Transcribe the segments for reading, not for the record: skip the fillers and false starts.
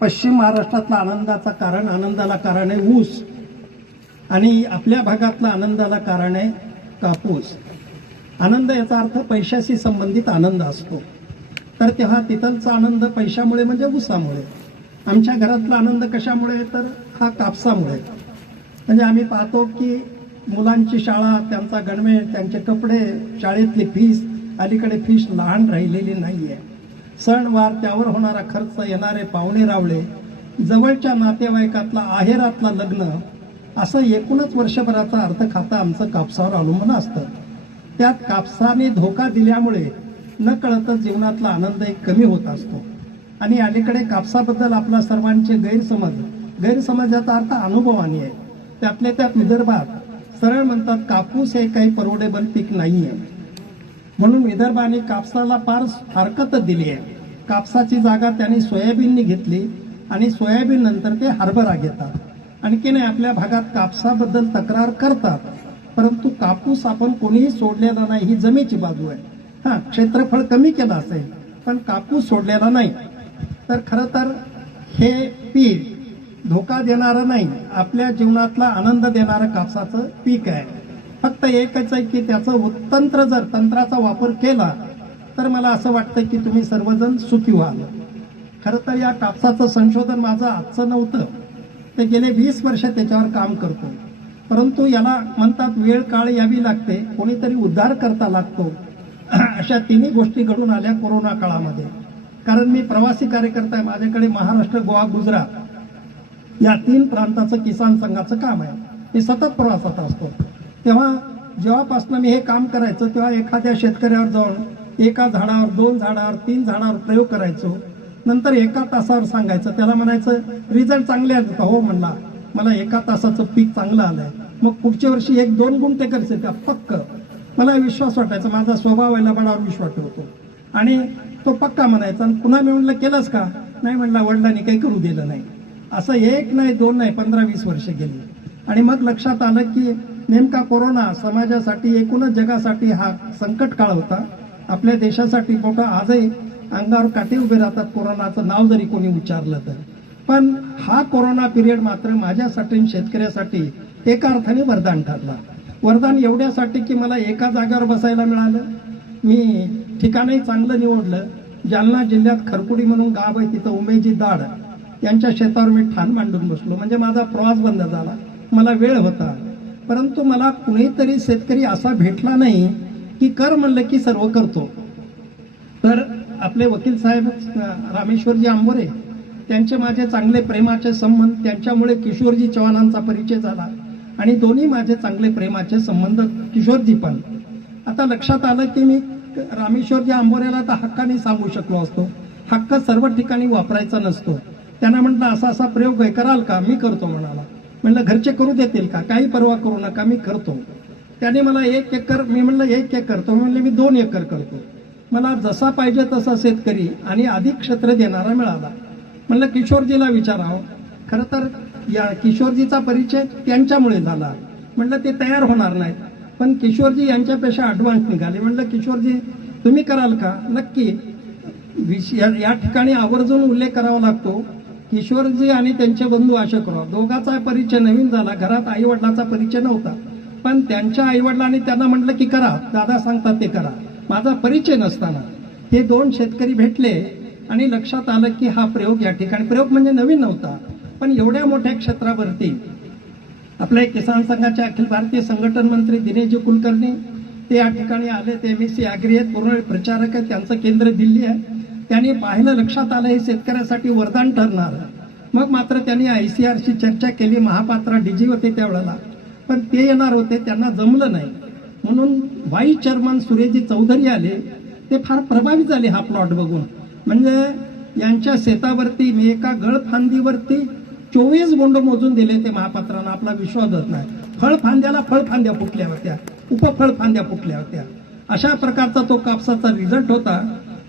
पश्चिम महाराष्ट्रातला आनंदाचा कारण, आनंदाला कारण आहे ऊस, आणि आपल्या भागातला आनंदाला कारण आहे कापूस. आनंद याचा अर्थ पैशाशी संबंधित आनंद असतो. तर तेव्हा तिथलचा आनंद पैशामुळे म्हणजे ऊसामुळे. आमच्या घरातला आनंद कशामुळे, तर हा कापसामुळे. म्हणजे आम्ही पाहतो की मुलांची शाळा, त्यांचा गणवेश, त्यांचे कपडे, शाळेतली फीस, अलीकडे फीस लहान राहिलेली नाहीये. सणवार, त्यावर होणारा खर्च, येणारे पाहुणे रावळे, जवळच्या नातेवाईकातला, आहेरातला लग्न, असं एकूणच वर्षभराचा अर्थ खातं आमचं कापसावर अवलंबून असतं. त्यात कापसाने धोका दिल्यामुळे न कळतच जीवनातला आनंदही कमी होत असतो. आणि अलीकडे कापसाबद्दल आपला सर्वांचे गैरसमजाचा अर्थ अनुभवानी आहे. त्यातले त्यात विदर्भात सरळ म्हणतात कापूस हे काही परवडेबल पीक नाहीये, म्हणून विदर्भाने कापसाला फार हरकतच दिली आहे. कापसाची जागा त्यांनी सोयाबीननी घेतली आणि सोयाबीन नंतर ते हरभरा घेतात. आणखी नाही, आपल्या भागात कापसाबद्दल तक्रार करतात, परंतु कापूस आपण कोणीही सोडलेला नाही, ही जमेची बाजू आहे. हा, क्षेत्रफळ कमी केलं असेल पण कापूस सोडलेला नाही. तर खरं तर हे पीक धोका देणारं नाही, आपल्या जीवनातला आनंद देणारं कापसाचं पीक आहे. फक्त एकच आहे की त्याचं तंत्राचा वापर केला तर मला असं वाटतं की तुम्ही सर्वजण सुखी व्हाल. खरं तर या कापसाचं संशोधन माझं आजचं नव्हतं, ते गेले 20 वर्ष त्याच्यावर काम करतो. परंतु याला म्हणतात वेळ काळ यावी लागते, कोणीतरी उद्धार करता लागतो. अशा तिन्ही गोष्टी घडून आल्या कोरोना काळामध्ये. कारण मी प्रवासी कार्यकर्ता आहे, माझ्याकडे महाराष्ट्र, गोवा, गुजरात या 3 प्रांताचं किसान संघाचं काम आहे. मी सतत प्रवासात असतो. तेव्हा जेव्हापासून मी हे काम करायचं तेव्हा एखाद्या शेतकऱ्यावर जाऊन एका झाडावर, 2 झाडावर, 3 झाडावर प्रयोग करायचो. नंतर एका तासावर सांगायचं, त्याला म्हणायचं रिझल्ट चांगले आले का? हो म्हणला, मला एका तासाचं पीक चांगलं आलंय. मग पुढच्या वर्षी 1-2 गुंठे करायचे त्या पक्क. मला विश्वास वाटायचा, माझा स्वभाव आहे लबाडावर विश्वास ठेवतो, आणि तो पक्का म्हणायचा. आणि पुन्हा मी म्हणलं केलंस का? नाही म्हणला, वडिलांनी काही करू दिलं नाही. असं 1 नाही 2 नाही 15-20 वर्ष गेली. आणि मग लक्षात आलं की नेमका कोरोना समाजासाठी, एकूणच जगासाठी हा संकट काळ होता. आपल्या देशासाठी मोठा, आजही अंगावर काटे उभे राहतात कोरोनाचं नाव जरी कोणी उच्चारलं तर. पण हा कोरोना पिरियड मात्र माझ्यासाठी, शेतकऱ्यासाठी एका अर्थाने वरदान ठरला. वरदान एवढ्यासाठी की मला एका जागेवर बसायला मिळालं. मी ठिकाणही चांगलं निवडलं. जालना जिल्ह्यात खरकुडी म्हणून गाव आहे, तिथं उमेजी दाड यांच्या शेतावर मी ठाण मांडून बसलो. म्हणजे माझा प्रवास बंद झाला, मला वेळ होता. परंतु मला कुणीतरी शेतकरी असा भेटला नाही की कर म्हणलं की सर्व करतो. तर आपले वकील साहेब रामेश्वरजी आंबोरे, त्यांचे माझे चांगले प्रेमाचे संबंध, त्यांच्यामुळे किशोरजी चव्हाणांचा परिचय झाला आणि दोन्ही माझे चांगले प्रेमाचे संबंध. किशोरजी पण, आता लक्षात आलं की मी रामेश्वरजी आंबोरेला तर हक्काने सांगू शकलो असतो. हक्क सर्व ठिकाणी वापरायचा नसतो. त्यांना म्हटलं असा असा प्रयोग आहे, कराल का? मी करतो म्हणाला. म्हणलं घरचे करू देतील का? काही परवा करू नका, मी करतो. त्याने मला 1 एकर, मी म्हणलं 1 एकर, तो म्हणले मी 2 एकर करतो. मला जसा पाहिजे तसा शेतकरी आणि अधिक क्षेत्र देणारा मिळाला. म्हणलं किशोरजीला विचारावं. खरं तर या किशोरजीचा परिचय त्यांच्यामुळे झाला. म्हणलं ते तयार होणार नाहीत, पण किशोरजी यांच्यापेक्षा ॲडव्हान्स निघाले. म्हणलं किशोरजी तुम्ही कराल का? नक्की. या ठिकाणी आवर्जून उल्लेख करावा लागतो, किशोरजी आणि त्यांचे बंधू अशोकराव दोघांचा परिचय नवीन झाला. घरात आई वडिलांचा परिचय नव्हता, पण त्यांच्या आई वडिलांनी त्यांना म्हटलं की करा, दादा सांगतात ते करा. माझा परिचय नसताना हे 2 शेतकरी भेटले आणि लक्षात आलं की हा प्रयोग या ठिकाणी, प्रयोग म्हणजे नवीन नव्हता, पण एवढ्या मोठ्या क्षेत्रावरती आपल्या किसान संघाचे अखिल भारतीय संघटन मंत्री दिनेशजी कुलकर्णी ते या ठिकाणी आले. ते MSc ॲग्री आहेत, पूर्ण प्रचारक आहेत, त्यांचं केंद्र दिल्ली आहे. त्यांनी पाहिलं, लक्षात आलं हे शेतकऱ्यासाठी वरदान ठरणार. मग मात्र त्यांनी ICRची चर्चा केली. महापात्रा DG होते त्यावेळेला, पण ते येणार होते, त्यांना जमलं नाही. म्हणून व्हाईस चेअरमन सुरेशजी चौधरी आले. ते फार प्रभावित झाले हा प्लॉट बघून. म्हणजे यांच्या शेतावरती मी एका गळफांदीवरती 24 बोंड मोजून दिले ते महापात्रांना. आपला विश्वास होत नाही. फळफांद्याला फळफांद्या फुटल्या होत्या, उपफळफांद्या फुटल्या होत्या. अशा प्रकारचा तो कापसाचा रिझल्ट होता.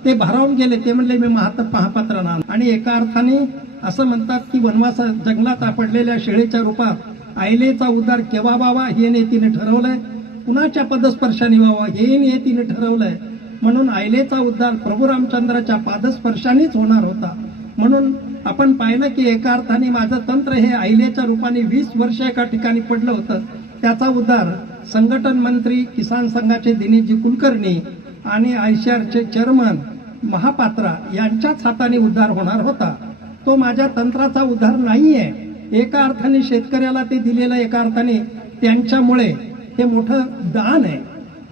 ते भारावून गेले. ते म्हणले मी महापात्रांना. आणि एका अर्थाने असं म्हणतात की वनवासा जंगलात आपडलेल्या शेळीच्या रूपात आयलेचा उद्धार केव्हा व्हावा हे नियतीने ठरवलंय, कुणाच्या पदस्पर्शाने व्हावा हे नियतीने ठरवलंय. म्हणून आयलेचा उद्धार प्रभू रामचंद्राच्या पादस्पर्शानेच होणार होता. म्हणून आपण पाहिलं की एका अर्थाने माझं तंत्र हे आयल्याच्या रूपाने 20 वर्ष एका ठिकाणी पडलं होतं. त्याचा उद्धार संघटन मंत्री किसान संघाचे दिनेशजी कुलकर्णी आणि आयसीआरचे चेअरमन महापात्रा यांच्याच हाताने उद्धार होणार होता. तो माझ्या तंत्राचा उद्धार नाहीये. एका अर्थाने शेतकऱ्याला ते दिलेलं, एका अर्थाने त्यांच्यामुळे हे मोठं दान आहे.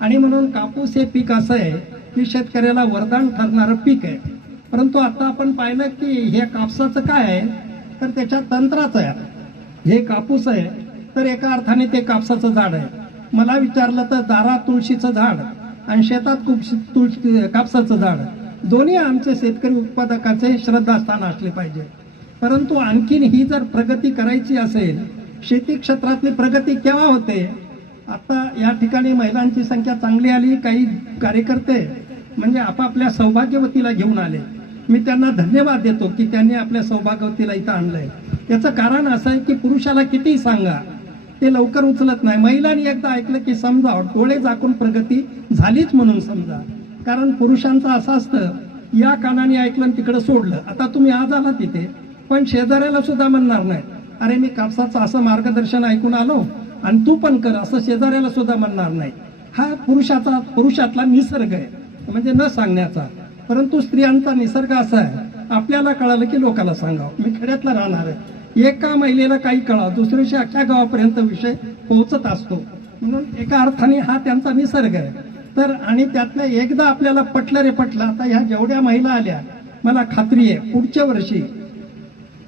आणि म्हणून कापूस हे पीक असं आहे की शेतकऱ्याला वरदान ठरणारं पीक आहे. परंतु आता आपण पाहिलं की हे कापसाचं काय आहे, तर त्याच्या तंत्राचं आहे. हे कापूस आहे तर एका अर्थाने ते कापसाचं झाड आहे. मला विचारलं तर दारात तुळशीचं झाड आणि शेतात कापसाचं झाड, दोन्ही आमचे शेतकरी उत्पादकाचे श्रद्धास्थान असले पाहिजे. परंतु आणखीन ही जर प्रगती करायची असेल, शेती क्षेत्रातली प्रगती केव्हा होते? आता या ठिकाणी महिलांची संख्या चांगली आली. काही कार्यकर्ते म्हणजे आपापल्या सौभाग्यवतीला घेऊन आले. मी त्यांना धन्यवाद देतो की त्यांनी आपल्या सौभाग्यवतीला इथं आणलंय. याचं कारण असं आहे की पुरुषाला कितीही सांगा ते लवकर उचलत नाही. महिलांनी एकदा ऐकलं की समजा, डोळे झाकून प्रगती झालीच म्हणून समजा. कारण पुरुषांचं असं असतं, या कानाने ऐकलं आणि तिकडे सोडलं. आता तुम्ही आज आला तिथे, पण शेजाऱ्याला सुद्धा म्हणणार नाही अरे मी कापसाचं असं मार्गदर्शन ऐकून आलो आणि तू पण कर, असं शेजाऱ्याला सुद्धा म्हणणार नाही. हा पुरुषातला निसर्ग आहे, म्हणजे न सांगण्याचा. परंतु स्त्रियांचा निसर्ग असा आहे, आपल्याला कळालं की लोकांना सांगावं. मी खेड्यातला राहणार आहे, एका महिलेला काही कळावं दुसऱ्या दिवशी अख्ख्या गावापर्यंत विषय पोहोचत असतो. म्हणून एका अर्थाने हा त्यांचा निसर्ग आहे. तर आणि त्यातल्या एकदा आपल्याला पटलं रे पटलं. आता ह्या जेवढ्या महिला आल्या, मला खात्री आहे पुढच्या वर्षी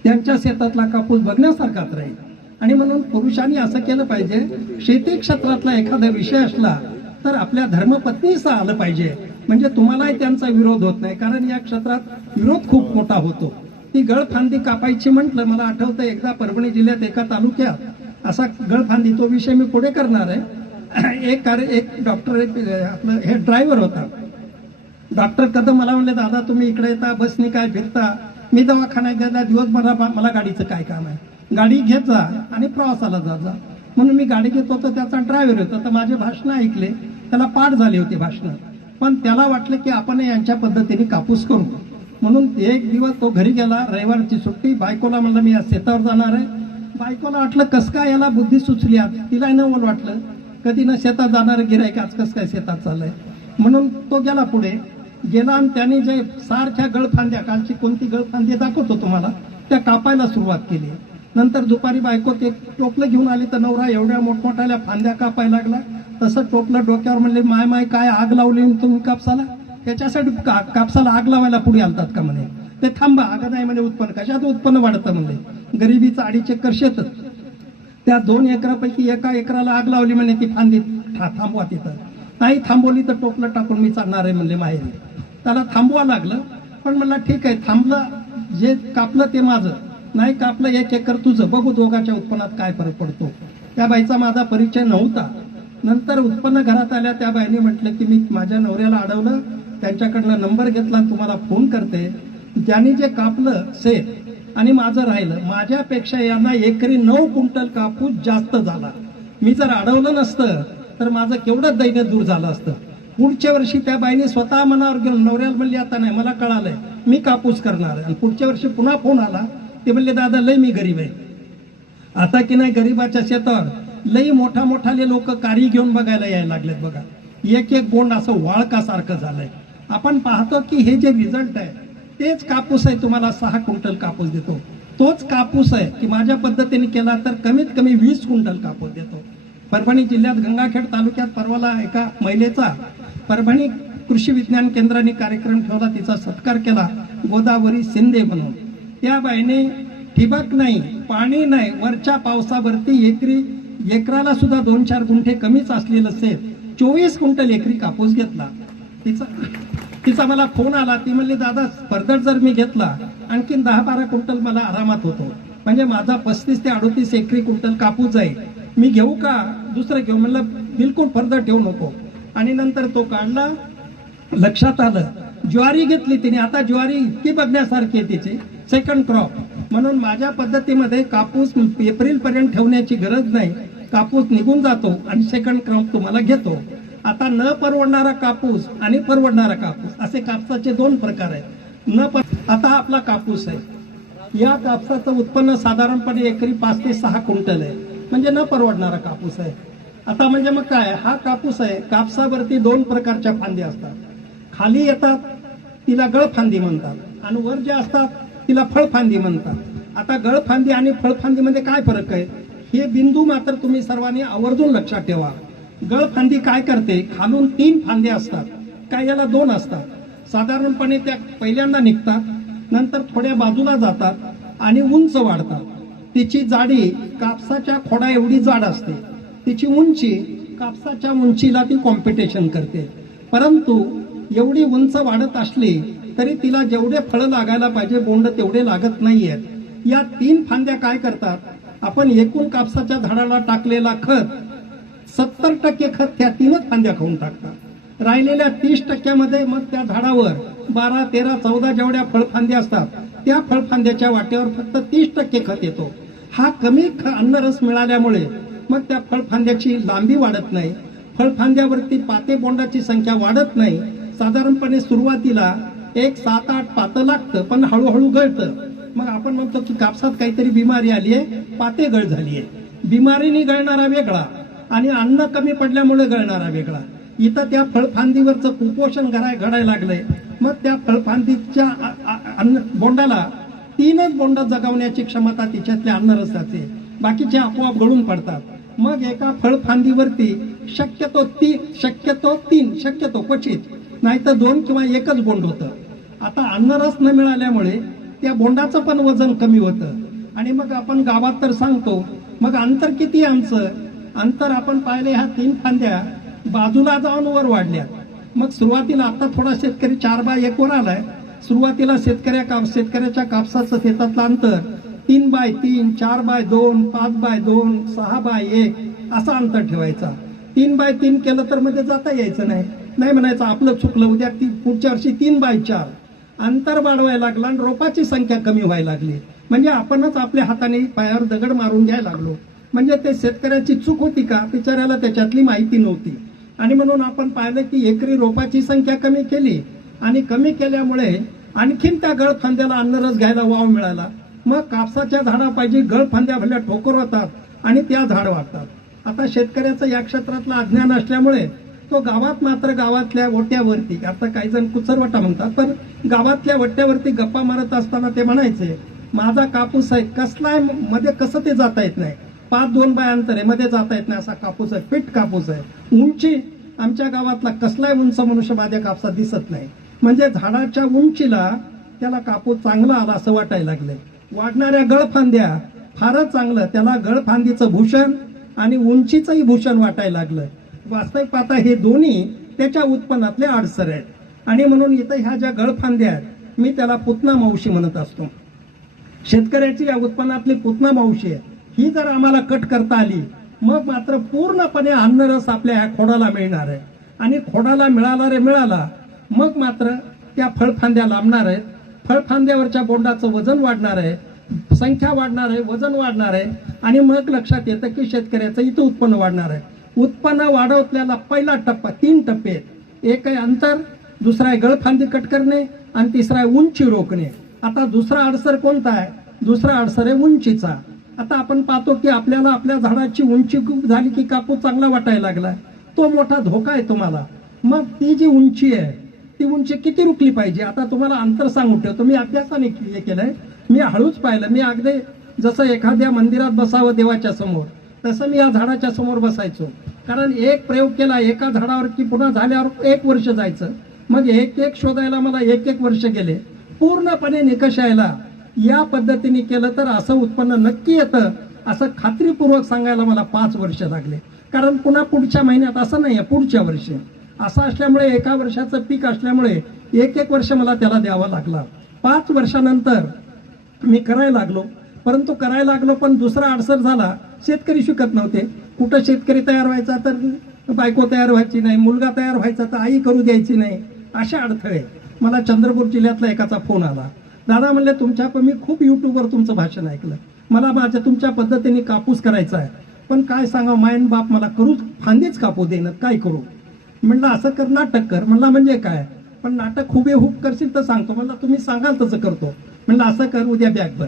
त्यांच्या शेतातला कापूस बघण्यासारखाच राहील. आणि म्हणून पुरुषांनी असं केलं पाहिजे, शेती क्षेत्रातला एखादा विषय असला तर आपल्या धर्मपत्नीचं आलं पाहिजे, म्हणजे तुम्हालाही त्यांचा विरोध होत नाही. कारण या क्षेत्रात विरोध खूप मोठा होतो. ती गळफांदी कापायची म्हटलं, मला आठवतं एकदा परभणी जिल्ह्यात एका तालुक्यात असा गळफांदी, तो विषय मी पुढे करणार आहे. एक डॉक्टर, आपलं हे ड्रायव्हर होता. डॉक्टर कदम मला म्हणले, दादा तुम्ही इकडे येता, बसनी काय फिरता? मी दवाखान्यात गेला दिवसभर, मला गाडीचं काय काम आहे, गाडी घेत जा आणि प्रवासाला जा. म्हणून मी गाडी घेत होतो, त्याचा ड्रायव्हर होता. तर माझे भाषण ऐकले, त्याला पाठ झाली होती भाषणं. पण त्याला वाटलं की आपण यांच्या पद्धतीने कापूस करू. म्हणून एक दिवस तो घरी गेला, रविवारची सुट्टी. बायकोला म्हणलं मी आज शेतावर जाणार आहे. बायकोला वाटलं कस काय याला बुद्धी सुचली आज, तिला नवल वाटलं कधी न शेतात जाणार गिरायक आज कस काय शेतात चाललंय. म्हणून तो गेला पुढे गेला आणि त्याने जे सारख्या गळफांद्या, कालची कोणती गळफांदी दाखवतो तुम्हाला, त्या कापायला सुरुवात केली. नंतर दुपारी बायको ते टोपलं घेऊन आली, तर नवरा एवढ्या मोठमोठ्या फांद्या कापायला लागला. तसं टोपलं डोक्यावर, म्हणले माय काय आग लावली तुम्ही कापसाला? त्याच्यासाठी कापसाला आग लावायला पुढे आलतात का म्हणे? ते थांबा, आग नाही म्हणे, उत्पन्न कशात उत्पन्न वाढतं म्हणले, गरिबीचं 2.5 एकर शेत, त्या 2 एकरापैकी 1 एकराला आग लावली म्हणे, ती फांदी थांबवा तिथं. नाही थांबवली तर टोपलं टाकून मी चालणार आहे म्हणले माहेरी. त्याला थांबवा लागलं, पण म्हणला ठीक आहे, थांबलं, जे कापलं ते माझं, नाही कापलं 1 एकर तुझं, बघू दोघांच्या उत्पन्नात काय फरक पडतो. त्या बाईचा माझा परिचय नव्हता. नंतर उत्पन्न घरात आल्या, त्या बाईने म्हटलं की मी माझ्या नवऱ्याला अडवलं, त्यांच्याकडनं नंबर घेतला, तुम्हाला फोन करते. ज्यांनी जे कापलं शेत आणि माझं राहिलं, माझ्यापेक्षा यांना एकरी 9 क्विंटल कापूस जास्त झाला. मी जर अडवलं नसतं तर माझं केवढं दैन्य दूर झालं असतं. पुढच्या वर्षी त्या बाईने स्वतः मनावर घेऊन नवऱ्याला म्हणली, आता नाही मला कळालंय मी कापूस करणार आहे. आणि पुढच्या वर्षी पुन्हा फोन आला, ते म्हणले दादा लय मी गरीब आहे. आता की नाही गरीबाच्या शेतावर लई मोठाले लोक कारी घेऊन बघायला यायला लागलेत. बघा, एक बोंड असं वाळकासारखं झालंय. आपण पाहतो की हे जे रिझल्ट आहे तेच कापूस आहे, तुम्हाला 6 क्विंटल कापूस देतो. तोच कापूस आहे की माझ्या पद्धतीने केला तर कमीत कमी 20 क्विंटल कापूस देतो. परभणी जिल्ह्यात गंगाखेड तालुक्यात परवाला एका महिलेचा परभणी कृषी विज्ञान केंद्राने कार्यक्रम ठेवला, तिचा सत्कार केला, गोदावरी शिंदे म्हणून. त्या बाईने ठिबक नाही, पाणी नाही, वरच्या पावसावरती एकराला सुद्धा 2-4 गुंठे कमीच असलेलं शेत 24 क्विंटल एकरी कापूस घेतला. तिचा मला फोन आला, ती म्हणली दादा फर्दर जर मी घेतला आणखीन 10-12 क्विंटल मला आरामात होतो, म्हणजे माझा 35 ते 38 एकरी क्विंटल कापूस आहे. मी घेऊ का दुसरं घेऊ? म्हणलं बिलकुल फर्दर ठेवू नको. आणि नंतर तो काढला, लक्षात आलं, ज्वारी घेतली तिने. आता ज्वारी इतकी बघण्यासारखी आहे तिची, सेकंड क्रॉप. म्हणून माझ्या पद्धतीमध्ये कापूस एप्रिल पर्यंत ठेवण्याची गरज नाही, कापूस निघून जातो आणि सेकंड क्रॉप तुम्हाला घेतो. आता न परवडणारा कापूस आणि परवडणारा कापूस असे कापसाचे 2 प्रकार आहेत. आता आपला कापूस आहे, या कापसाचं उत्पन्न साधारणपणे एकरी 5 ते 6 क्विंटल आहे, म्हणजे न परवडणारा कापूस आहे. आता म्हणजे मग काय, हा कापूस आहे, कापसावरती 2 प्रकारच्या फांद्या असतात. खाली येतात तिला गळफांदी म्हणतात, आणि वर ज्या असतात तिला फळफांदी म्हणतात. आता गळफांदी आणि फळफांदीमध्ये काय फरक आहे, हे बिंदू मात्र तुम्ही सर्वांनी आवर्जून लक्षात ठेवा. गळफांदी काय करते, खालून 3 फांद्या असतात, काय याला 2 असतात. साधारणपणे त्या पहिल्यांदा निघतात, नंतर थोड्या बाजूला जातात आणि उंच वाढतात. तिची जाडी कापसाच्या खोडा एवढी जाड असते, तिची उंची कापसाच्या उंचीला ती कॉम्पिटिशन करते. परंतु एवढी उंच वाढत असली तरी तिला जेवढे फळं लागायला पाहिजे बोंड तेवढे लागत नाहीयेत. या 3 फांद्या काय करतात, आपण एकूण कापसाच्या झाडाला टाकलेला खत 70% खत त्या 3च फांद्या खाऊन टाकतात. राहिलेल्या 30% मग त्या झाडावर 12, 13, 14 जेवढ्या फळफांद्या असतात त्या फळफांद्याच्या वाट्यावर फक्त 30% खत येतो. हा कमी अन्नरस मिळाल्यामुळे मग त्या फळफांद्याची लांबी वाढत नाही, फळफांद्यावरती पाते बोंडाची संख्या वाढत नाही. साधारणपणे सुरुवातीला 7-8 पातं लागतं, पण हळूहळू गळतं. मग आपण म्हणतो की कापसात काहीतरी बिमारी आली आहे, पाते गळ झाली आहे. बिमारीने गळणारा वेगळा आणि अन्न कमी पडल्यामुळे गळणारा वेगळा. इथं त्या फळफांदीवरचं कुपोषण घडायला लागलंय. मग त्या फळफांदीच्या बोंडाला 3च बोंड जगवण्याची क्षमता तिच्यातल्या अन्नरसाचे, बाकीचे आपोआप गळून पडतात. मग एका फळफांदीवरती शक्यतो 3 शक्यतो क्वचित नाहीतर 2 किंवा 1च बोंड होतं. आता अन्नरस न मिळाल्यामुळे त्या बोंडाचं पण वजन कमी होतं. आणि मग आपण गावात तर सांगतो, मग अंतर किती आमचं, अंतर आपण पाहिले ह्या 3 फांद्या बाजूला जाऊन वर वाढल्या. मग सुरुवातीला आता थोडा शेतकरी 4x1 वर आलाय. सुरुवातीला शेतकऱ्याच्या कापसाचं शेतातलं अंतर 3x3, 4x2, 5x2, 6x1 असं अंतर ठेवायचा. 3x3 केलं तर मध्ये जाता यायचं नाही म्हणायचं आपलं चुकलं, उद्या पुढच्या वर्षी 3x4 अंतर वाढवायला लागला आणि रोपाची संख्या कमी व्हायला लागली. म्हणजे आपणच आपल्या हाताने पायावर दगड मारून घ्यायला लागलो. म्हणजे ते शेतकऱ्याची चूक होती का, बिचाऱ्याला त्याच्यातली माहिती नव्हती. आणि म्हणून आपण पाहिलं की एकरी रोपाची संख्या कमी केली, आणि कमी केल्यामुळे आणखीन त्या गळफांद्याला अन्नरस घ्यायला वाव मिळाला. मग कापसाच्या झाडापायची गळफांद्या भल्या ठोकर होतात आणि त्या झाड वाढतात. आता शेतकऱ्याचं या क्षेत्रातलं अज्ञान असल्यामुळे तो गावात मात्र गावातल्या ओट्यावरती, आता काही जण कुचरवटा म्हणतात, पण गावातल्या वट्यावरती गप्पा मारत असताना ते म्हणायचे माझा कापूस आहे, कसला आहे, मध्ये कसं ते जाता येत नाही, 5-2 अंतर आहे, मध्ये जाता येत नाही असा कापूस आहे, फिट कापूस आहे. उंची आमच्या गावातला कसलाय उंच मनुष्य माझ्या कापसात दिसत नाही. म्हणजे झाडाच्या उंचीला त्याला कापूस चांगला आला असं वाटायला लागलंय. वाढणाऱ्या गळफांद्या फारच चांगलं, त्याला गळफांदीचं भूषण आणि उंचीचंही भूषण वाटायला लागलं. वास्तविक पाहता हे दोन्ही त्याच्या उत्पन्नातले अडसर आहेत. आणि म्हणून इथं ह्या ज्या गळफांद्या आहेत मी त्याला पुतना मावशी म्हणत असतो. शेतकऱ्याची या उत्पन्नातली पुतना मावशी आहे. ही जर आम्हाला कट करता आली मग मात्र पूर्णपणे अन्नरस आपल्या ह्या खोडाला मिळणार आहे. आणि खोडाला मिळाला मग मात्र त्या फळफांद्या लांबणार आहेत, फळफांद्यावरच्या बोंडाचं वजन वाढणार आहे, संख्या वाढणार आहे, वजन वाढणार आहे. आणि मग लक्षात येतं की शेतकऱ्याचं इथं उत्पन्न वाढणार आहे. उत्पन्न वाढवल्याला पहिला टप्पा 3 टप्पे आहेत. एक आहे अंतर, दुसरा आहे गळफांदी कट करणे, आणि तिसरा आहे उंची रोखणे. आता दुसरा अडसर कोणता आहे, दुसरा अडसर आहे उंचीचा. आता आपण पाहतो की आपल्याला आपल्या झाडाची उंची खूप झाली की कापूस चांगला वाटायला लागला, तो मोठा धोका आहे तुम्हाला. मग ती जी उंची आहे ती उंची किती रुकली पाहिजे. आता तुम्हाला अंतर सांगून ठेवतो, मी अभ्यासाने हे केलंय, मी हळूच पाहिलं. मी अगदी जसं एखाद्या मंदिरात बसावं देवाच्या समोर तसं मी या झाडाच्या समोर बसायचो. कारण एक प्रयोग केला एका झाडावर की पुन्हा झाल्यावर 1 वर्ष जायचं, मग एक शोधायला मला 1 वर्ष गेले. पूर्णपणे निकष यायला या पद्धतीने केलं तर असं उत्पन्न नक्की येतं असं खात्रीपूर्वक सांगायला मला 5 वर्ष लागले. कारण पुन्हा पुढच्या महिन्यात असं नाहीये, पुढच्या वर्षी असं असल्यामुळे 1 वर्षाचं पीक असल्यामुळे 1 वर्ष मला त्याला द्यावा लागला. 5 वर्षानंतर मी करायला लागलो, पण दुसरा अडसर झाला. शेतकरी शिकत नव्हते. कुठं शेतकरी तयार व्हायचा तर बायको तयार व्हायची नाही, मुलगा तयार व्हायचा तर आई करू द्यायची नाही. अशा अडथळे. मला चंद्रपूर जिल्ह्यातला एकाचा फोन आला, दादा म्हणले मी खूप युट्यूबवर तुमचं भाषण ऐकलं, मला तुमच्या पद्धतीने कापूस करायचा आहे, पण काय सांगा मायन बाप मला फांदीच कापू देणं, काय करू. म्हणलं असं कर, नाटक कर. म्हणला म्हणजे काय, पण नाटक हुबेहूब करशील तर सांगतो. म्हणला तुम्ही सांगाल तसं करतो. म्हणलं असं कर, उद्या बॅग भर,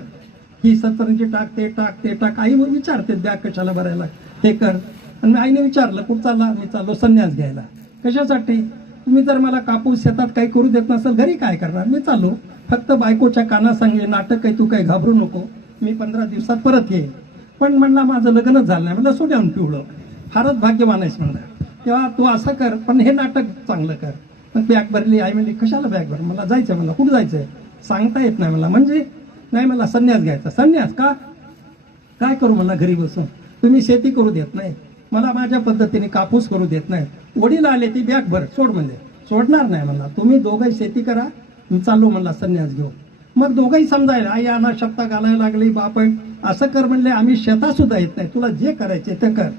ही सतरंजी टाक, ते टाक, ते टाक. आई विचारते बॅग कशाला भरायला, हे कर. आणि आईने विचारलं कुठं चालला, मी चाललो संन्यास घ्यायला. कशासाठी? तुम्ही जर मला कापूस शेतात काही करू देत नसेल, घरी काय करणार? मी चाललो, फक्त बायकोच्या काना सांगे नाटक आहे, तू काही घाबरू नको, मी 15 दिवसात परत येईन. पण म्हणला माझं लग्नच झालं नाही. म्हणलं सोड्याहून पिवळं, फारच भाग्यवान आहेस म्हणलं. तेव्हा तू असं कर, पण हे नाटक चांगलं कर. मग बॅग भरली. आई म्हणली कशाला बॅग भर? मला जायचं. मला कुठं जायचंय सांगता येत नाही मला. म्हणजे नाही, मला संन्यास घ्यायचा. संन्यास का? काय करू मला घरी बसून? तुम्ही शेती करू देत नाही मला, माझ्या पद्धतीने कापूस करू देत नाही. वडील आले, ती बॅग भर, सोड म्हणजे. सोडणार नाही म्हणला, तुम्ही दोघंही शेती करा, मी चाललो म्हणला संन्यास घेऊ. मग दोघंही समजायला, आई अनाथ शब्द घालायला लागली, बाप असं कर म्हणले, आम्ही शेतात सुद्धा येत नाही, तुला जे करायचे ते कर.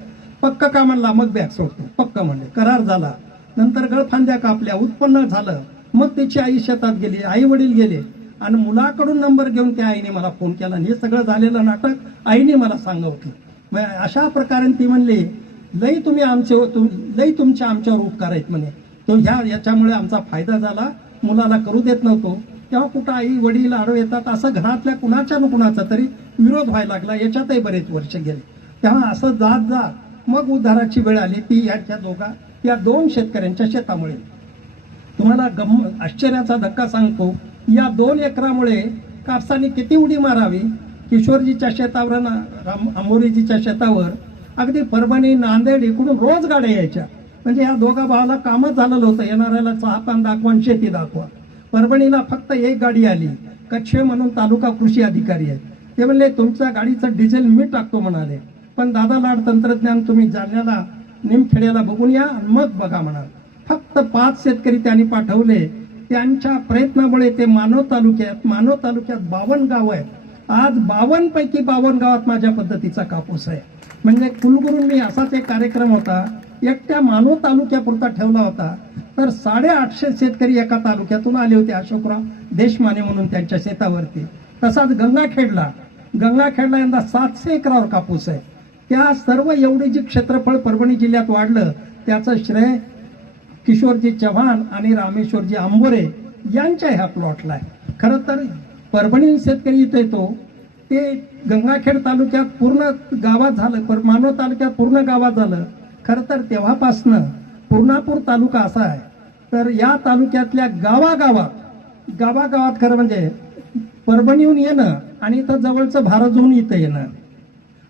पक्क का म्हणला, मग बॅग सोडतो. पक्क म्हणले, करार झाला. नंतर गळफांद्या कापल्या, उत्पन्न झालं. मग त्याची आई शेतात गेली, आई वडील गेले, आणि मुलाकडून नंबर घेऊन त्या आईने मला फोन केला. हे सगळं झालेलं नाटक आईने मला सांगितलं. अशा प्रकारे ती म्हणली, लई तुम्ही लई तुमच्या आमच्यावर उपकार आहेत म्हणे. तो याच्यामुळे आमचा फायदा झाला, मुलाला करू देत नव्हतो. तेव्हा कुठं आई वडील आडो येतात, असं घरातल्या कुणाच्या न कुणाचा तरी विरोध व्हायला लागला. याच्यातही बरेच वर्ष गेले. तेव्हा असं जात जात मग उद्धाराची वेळ आली. ती या 2 शेतकऱ्यांच्या शेतामुळे. तुम्हाला आश्चर्याचा धक्का सांगतो, या 2 एकरामुळे कापसाने किती उडी मारावी. किशोरजीच्या शेतावर, आंबोरीजीच्या शेतावर अगदी परभणी, नांदेड इकडून रोज गाड्या यायच्या. म्हणजे या दोघा भावाला कामच झालेलं होतं, येणाऱ्याला चहा पान दाखवा आणि शेती दाखवा. परभणीला फक्त एक गाडी आली, कच्छे म्हणून तालुका कृषी अधिकारी आहेत. ते म्हणले तुमच्या गाडीचं डिझेल मी टाकतो म्हणाले, पण दादा लाड तंत्रज्ञान तुम्ही जालन्याला निमखेड्याला बघून या, मग बघा म्हणाल. फक्त 5 शेतकरी त्यांनी पाठवले. त्यांच्या प्रयत्नामुळे ते मानव तालुक्यात 52 गावं आहेत. आज 52 पैकी 52 गावात माझ्या पद्धतीचा कापूस आहे. म्हणजे कुलगुरूंनी असाच एक कार्यक्रम होता, एकट्या मानव तालुक्यापुरता ठेवला होता. तर 850 शेतकरी एका तालुक्यातून आले होते, अशोकराव देशमाने म्हणून त्यांच्या शेतावरती. तसाच गंगाखेडला यंदा 700 एकरावर कापूस आहे. त्या सर्व एवढे जे क्षेत्रफळ परभणी जिल्ह्यात वाढलं, त्याचं श्रेय किशोरजी चव्हाण आणि रामेश्वरजी आंबोरे यांच्या ह्या प्लॉटला आहे. खरं तर परभणी शेतकरी इथे येतो, ते गंगाखेड तालुक्यात पूर्ण गावात झालं, मानव तालुक्यात पूर्ण गावात झालं. खरं तर तेव्हापासनं पूर्णापूर तालुका असा आहे, तर या तालुक्यातल्या गावागावात खरं म्हणजे परभणीहून येणं आणि इथं जवळचं भारजून इथं येणं,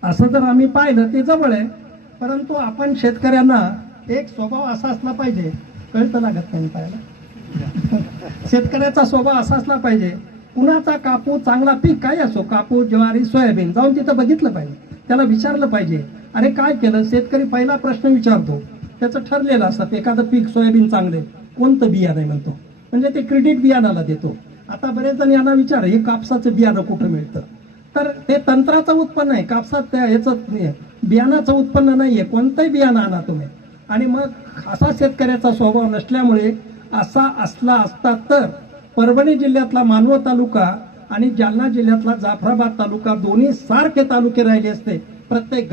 असं जर आम्ही पाहिलं ते जवळ आहे. परंतु आपण शेतकऱ्यांना एक स्वभाव असा असला पाहिजे, कळतं लागत नाही पाहायला. शेतकऱ्याचा स्वभाव असा असला पाहिजे, कुणाचा कापूस चांगला पीक काय असो, कापूस, ज्वारी, सोयाबीन, जाऊन तिथं बघितलं पाहिजे, त्याला विचारलं पाहिजे, अरे काय केलं. शेतकरी पहिला प्रश्न विचारतो, त्याचं ठरलेलं असतं. एखादं पीक सोयाबीन चांगले, कोणतं बियाणं म्हणतो, म्हणजे ते क्रेडिट बियाणाला देतो. आता बरेच जण यांना विचार, हे कापसाचं बियाणं कुठं मिळतं, तर ते तंत्राचं उत्पन्न आहे. कापसात ह्याचं बियाणाचं उत्पन्न नाहीये, कोणतंही बियाणं आणा तुम्ही. आणि मग असा शेतकऱ्याचा स्वभाव नसल्यामुळे असा असला असता तर परभणी जिल्ह्यातला मानवत तालुका आणि जालना जिल्ह्यातला जाफराबाद तालुका दोन्ही सारखे तालुके राहिले असते. प्रत्येक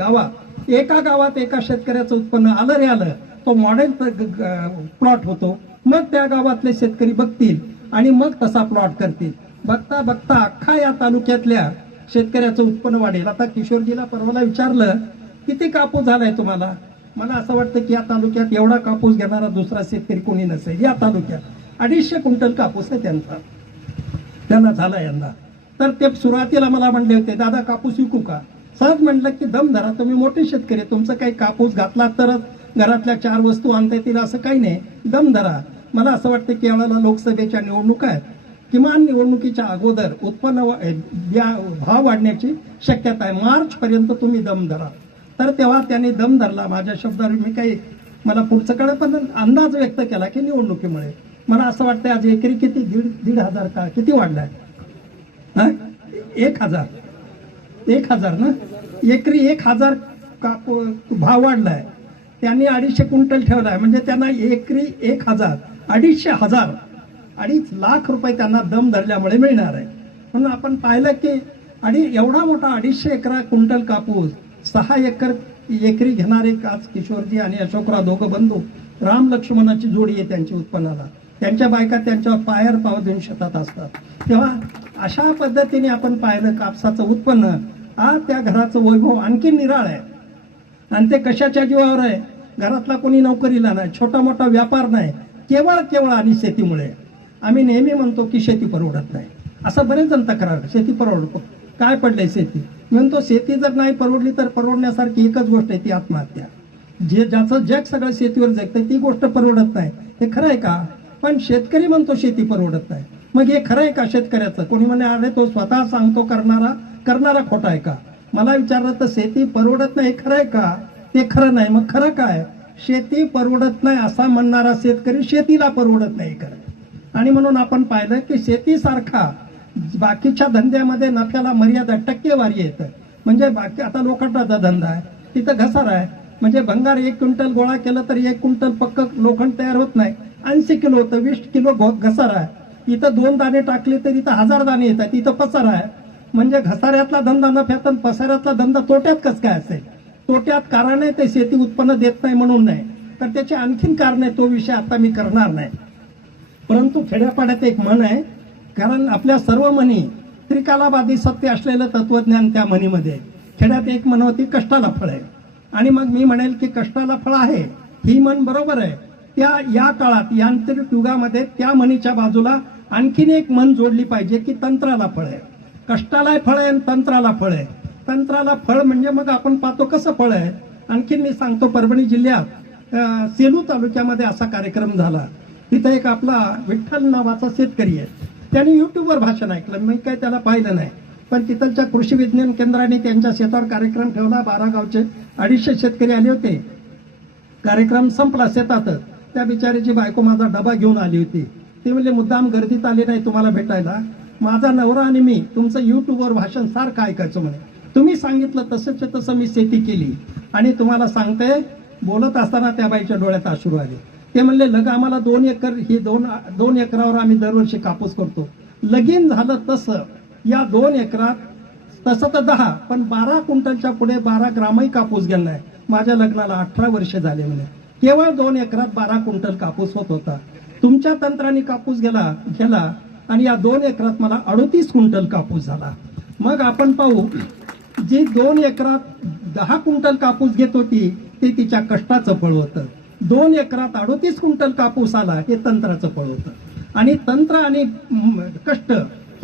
गावात एका शेतकऱ्याचं उत्पन्न आलं रे आलं, तो मॉडेल प्लॉट होतो. मग त्या गावातले शेतकरी बघतील आणि मग तसा प्लॉट करतील. बघता बघता अख्खा या तालुक्यातल्या शेतकऱ्याचं उत्पन्न वाढेल. आता किशोरजीला परवाला विचारलं, किती कापूस झालाय तुम्हाला? मला असं वाटतं की या तालुक्यात एवढा कापूस घेणारा दुसरा शेतकरी कोणी नसेल. या तालुक्यात 250 क्विंटल कापूस आहे त्यांना झाला यंदा. तर ते सुरुवातीला मला म्हणले होते, दादा कापूस विकू का? सहज म्हटलं की दम धरा, तुम्ही मोठे शेतकरी, तुमचं काही कापूस घातला तरच घरातल्या 4 वस्तू आणता येतील असं काही नाही, दम धरा. मला असं वाटतं की यावेळेला लोकसभेच्या निवडणुका आहेत, किमान निवडणुकीच्या अगोदर उत्पन्न भाव वाढण्याची शक्यता आहे. मार्च पर्यंत तुम्ही दम धरा. तर तेव्हा त्यांनी दम धरला. माझ्या शब्दावर मी मला पुढचं कळलं, पण अंदाज व्यक्त केला की निवडणुकीमुळे मला असं वाटतं आज एकरी किती 1,500 का किती वाढलाय? 1,000 ना, एकरी 1,000 भाव वाढलाय. त्यांनी 250 क्विंटल ठेवलाय, म्हणजे त्यांना एकरी 1,000 2,500 लाख रुपये त्यांना दम धरल्यामुळे मिळणार आहे. म्हणून आपण पाहिलं की एवढा मोठा 250 क्विंटल कापूस 6 एकर एकरी घेणारे आज किशोरजी आणि अशोकराव दोघं बंधू, राम लक्ष्मणाची जोडी आहे त्यांची उत्पन्नाला. त्यांच्या बायका त्यांच्यावर पायावर पाव देऊन शेतात असतात. तेव्हा अशा पद्धतीने आपण पाहिलं कापसाचं उत्पन्न, आज त्या घराचं वैभव आणखी निराळ आहे. आणि ते कशाच्या जीवावर आहे? घरातला कोणी नोकरीला नाही, छोटा मोठा व्यापार नाही, केवळ आणि शेतीमुळे. आम्ही नेहमी म्हणतो की शेती परवडत नाही, असं बरेच जण तक्रार, शेती परवडतो, काय पडलंय शेती? म्हणतो शेती जर नाही परवडली तर परवडण्यासारखी एकच गोष्ट आहे, ती आत्महत्या. ज्याचं जग सगळं शेतीवर जगतंय ती गोष्ट परवडत नाही, हे खरं आहे का? पण शेतकरी म्हणतो शेती परवडत नाही, मग हे खरं आहे का शेतकऱ्याचं? कोणी म्हणे अरे तो स्वतः सांगतो करणारा खोटा आहे का? मला विचारलं तर शेती परवडत नाही खरं आहे का? ते खरं नाही. मग खरं काय? शेती परवडत नाही असा म्हणणारा शेतकरी शेतीला परवडत नाही खरं. आणि म्हणून आपण पाहिलं की शेतीसारखा बाकीच्या धंद्यामध्ये नफ्याला मर्यादा टक्केवारी येतं. म्हणजे बाकी आता लोखंडाचा धंदा आहे, तिथं घसारा आहे. म्हणजे भंगार 1 क्विंटल गोळा केलं तर 1 क्विंटल पक्क लोखंड तयार होत नाही, 80 किलो होतं, 20 किलो घसारा आहे. इथं 2 दाणे टाकले तर इथं 1000 दाणे येतात, इथं पसारा आहे. म्हणजे घसाऱ्यातला धंदा नफ्यात आणि पसाऱ्यातला धंदा तोट्यात कसं काय असेल? तोट्यात कारण आहे ते शेती उत्पन्न देत नाही म्हणून नाही, तर त्याचे आणखीन कारण आहे. तो विषय आता मी करणार नाही. परंतु खेड्यापाड्यात एक म्हण आहे, कारण आपल्या सर्व म्हणी त्रिकालाबाधी सत्य असलेलं तत्वज्ञान त्या म्हणीमध्ये. खेड्यात एक म्हण होती, कष्टाला फळ आहे. आणि मग मी म्हणेल की कष्टाला फळ आहे, ही म्हण बरोबर आहे. या काळात यांत्रिक युगामध्ये त्या म्हणीच्या बाजूला आणखीन एक म्हण जोडली पाहिजे की तंत्राला फळ आहे. कष्टाला फळ आहे आणि तंत्राला फळ आहे. तंत्राला फळ म्हणजे मग आपण पाहतो कसं फळ आहे. आणखीन मी सांगतो, परभणी जिल्ह्यात सेलू तालुक्यामध्ये असा कार्यक्रम झाला. तिथं एक आपला विठ्ठल नावाचा शेतकरी आहे, त्याने युट्यूबवर भाषण ऐकलं, मी काही त्याला पाहिलं नाही. पण तिथलच्या कृषी विज्ञान केंद्राने त्यांच्या शेतावर कार्यक्रम ठेवला. 12 गावचे 250 शेतकरी आले होते. कार्यक्रम संपला शेतातच. त्या बिचारीची बायको माझा डबा घेऊन आली होती. ते म्हणले मुद्दाम गर्दीत आले नाही तुम्हाला भेटायला, माझा नवरा आणि मी तुमचं युट्यूबवर भाषण सारखं ऐकायचं म्हणे. तुम्ही सांगितलं तसंच तसं मी शेती केली. आणि तुम्हाला सांगते, बोलत असताना त्या बाईच्या डोळ्यात अश्रू आले. ते म्हणले लग आम्हाला 2 एकर, ही 2 एकरावर आम्ही दरवर्षी कापूस करतो. लगीन झालं तसं या 2 एकरात तसं तर 10, पण 12 क्विंटलच्या पुढे 12 ग्रामही कापूस गेला नाही. माझ्या लग्नाला 18 वर्ष झाले म्हणे. केवळ 2 एकरात 12 क्विंटल कापूस होत होता. तुमच्या तंत्राने कापूस गेला आणि या 2 एकरात मला 38 क्विंटल कापूस झाला. मग आपण पाहू, जी 2 एकरात 10 क्विंटल कापूस घेत होती ते तिच्या कष्टाचं फळ होतं. 2 एकरात 38 क्विंटल कापूस आला, हे तंत्राचं फळ होतं. आणि तंत्र आणि कष्ट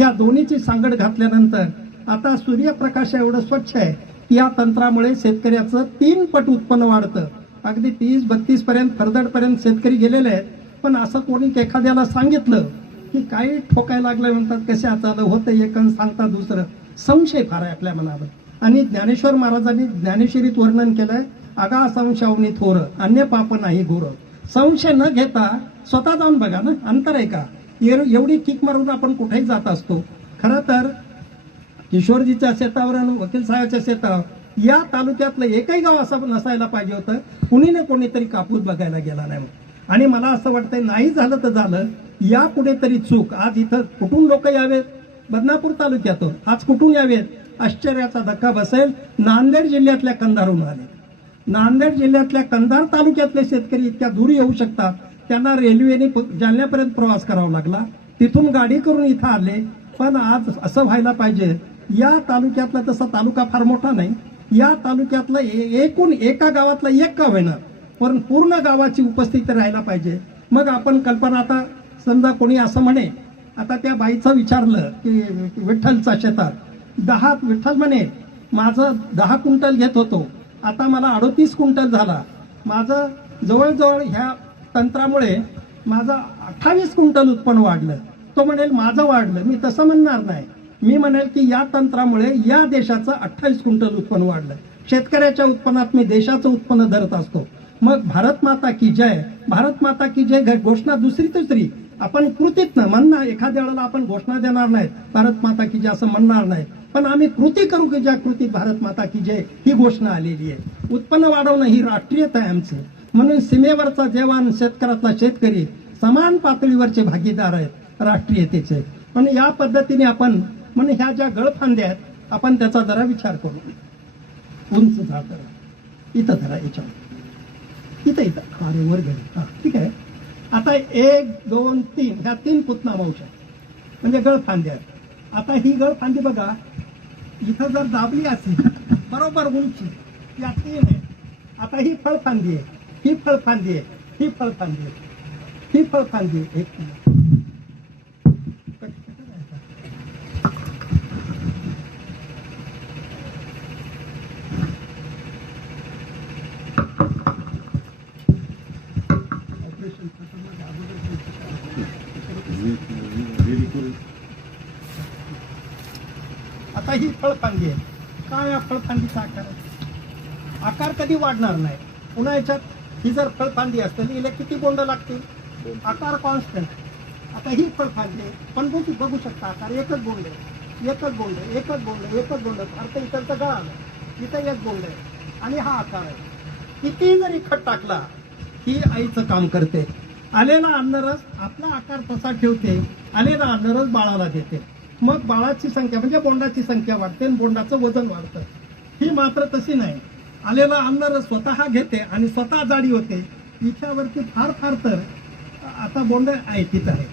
या दोन्हीची सांगड घातल्यानंतर आता सूर्यप्रकाश एवढं स्वच्छ आहे की या तंत्रामुळे शेतकऱ्याचं 3 पट उत्पन्न वाढतं. अगदी 30-32 पर्यंत, फरदडपर्यंत शेतकरी गेलेले आहेत. पण असं कोणी एखाद्याला सांगितलं की काही ठोकायला लागलं, म्हणतात कशा चाललं होतं एकन सांगता दुसरं. संशय फार आहे आपल्या मनावर. आणि ज्ञानेश्वर महाराजांनी ज्ञानेश्वरीत वर्णन केलंय, आगा संशयावनी थोर अन्य पाप नाही घोर. संशय न घेता स्वतः जाऊन बघा ना, अंतर आहे का? एवढी किक मारून आपण कुठेही जात असतो. खरं तर किशोरजीच्या शेतावर आणि वकील साहेबाच्या शेतावर या तालुक्यातलं एकही गाव असं नसायला पाहिजे होतं, कुणी ना कोणीतरी कापूस बघायला गेला नाही. आणि मला असं वाटतंय, नाही झालं तर झालं, यापुढे तरी चूक. आज इथं कुठून लोक यावेत? बदनापूर तालुक्यातून आज कुठून यावेत? आश्चर्याचा धक्का बसेल, नांदेड जिल्ह्यातल्या कंधारहून आले. नांदेड जिल्ह्यातल्या कंधार तालुक्यातले शेतकरी इतक्या दूर येऊ शकतात, त्यांना रेल्वेने जालन्यापर्यंत प्रवास करावा लागला, तिथून गाडी करून इथं आले. पण आज असं व्हायला पाहिजे, या तालुक्यातला, तसा तालुका फार मोठा नाही, या तालुक्यातलं एकूण एका गावातलं एक गाव येणार, पण पूर्ण गावाची उपस्थिती राहायला पाहिजे. मग आपण कल्पना, आता समजा कोणी असं म्हणे, आता त्या बाईचं विचारलं की विठ्ठलचा शेतात 10, विठ्ठल म्हणे माझं 10 क्विंटल घेत होतो, आता मला 38 क्विंटल झाला. माझं जवळजवळ ह्या तंत्रामुळे माझं 28 क्विंटल उत्पन्न वाढलं. तो म्हणेल माझं वाढलं. मी तसं म्हणणार नाही. मी म्हणेल की या तंत्रामुळे या देशाचं 28 क्विंटल उत्पन्न वाढलं. शेतकऱ्याच्या उत्पन्नात मी देशाचं उत्पन्न धरत असतो. मग भारत माता की जय, भारत माता की जय घोषणा दुसरी आपण कृतीतनं म्हणणार. एखाद्या वेळेला आपण घोषणा देणार नाही भारत माता की जय असं म्हणणार नाही, पण आम्ही कृती करू की ज्या कृतीत भारत माता की जय ही घोषणा आलेली आहे. उत्पन्न वाढवणं ही राष्ट्रीयता आहे आमची. म्हणून सीमेवरचा जवान, शेतकऱ्यातला शेतकरी समान पातळीवरचे भागीदार आहेत राष्ट्रीयतेचे. म्हणून या पद्धतीने आपण, म्हणून ह्या ज्या गळफांद्या आहेत आपण त्याचा जरा विचार करू. उंच झाड धरा, इथं धरा, याच्यावर इथं अरे वर घरी, हा ठीक आहे. आता 1, 2, 3 ह्या 3 पुतना वंश म्हणजे गळफांद्या आहेत. आता ही गळफांदी बघा, इथं जर दाबली असेल बरोबर उंची या 3 आहे. आता ही फळफांदी आहे, ही फळफांदी आहे, ही फळफांदी आहे, ही फळफांदी आहे. एक मिनिट. आता ही फळफांदी आहे. काय या फळफांदीचा आकार आहे? आकार कधी वाढणार नाही. पुन्हा याच्यात ही जर फळफांदी असेल हिला किती बोंड लागतील? आकार कॉन्स्टंट. आता ही फळफांदी आहे, पण बघू शकता आकार एकच बोंड आहे, एकच बोंड आहे, एकच बोंड आहे, एकच बोंड आहे. अर्थ इकडचं गळा आलं, इथं एक बोंड आहे आणि हा आकार आहे. किती जरी खत टाकला ही आईचं काम करते. आलेला अन्नरस आपला आकार तसा ठेवते, आलेला अन्नरस बाळाला देते. मग बाळाची संख्या म्हणजे बोंडाची संख्या वाढते आणि बोंडाचं वजन वाढतं. ही मात्र तशी नाही. आलेला अन्नरस स्वतः घेते आणि स्वतः जाडी होते. हिच्यावरती फार फार तर आता बोंड आहे तिथं आहे.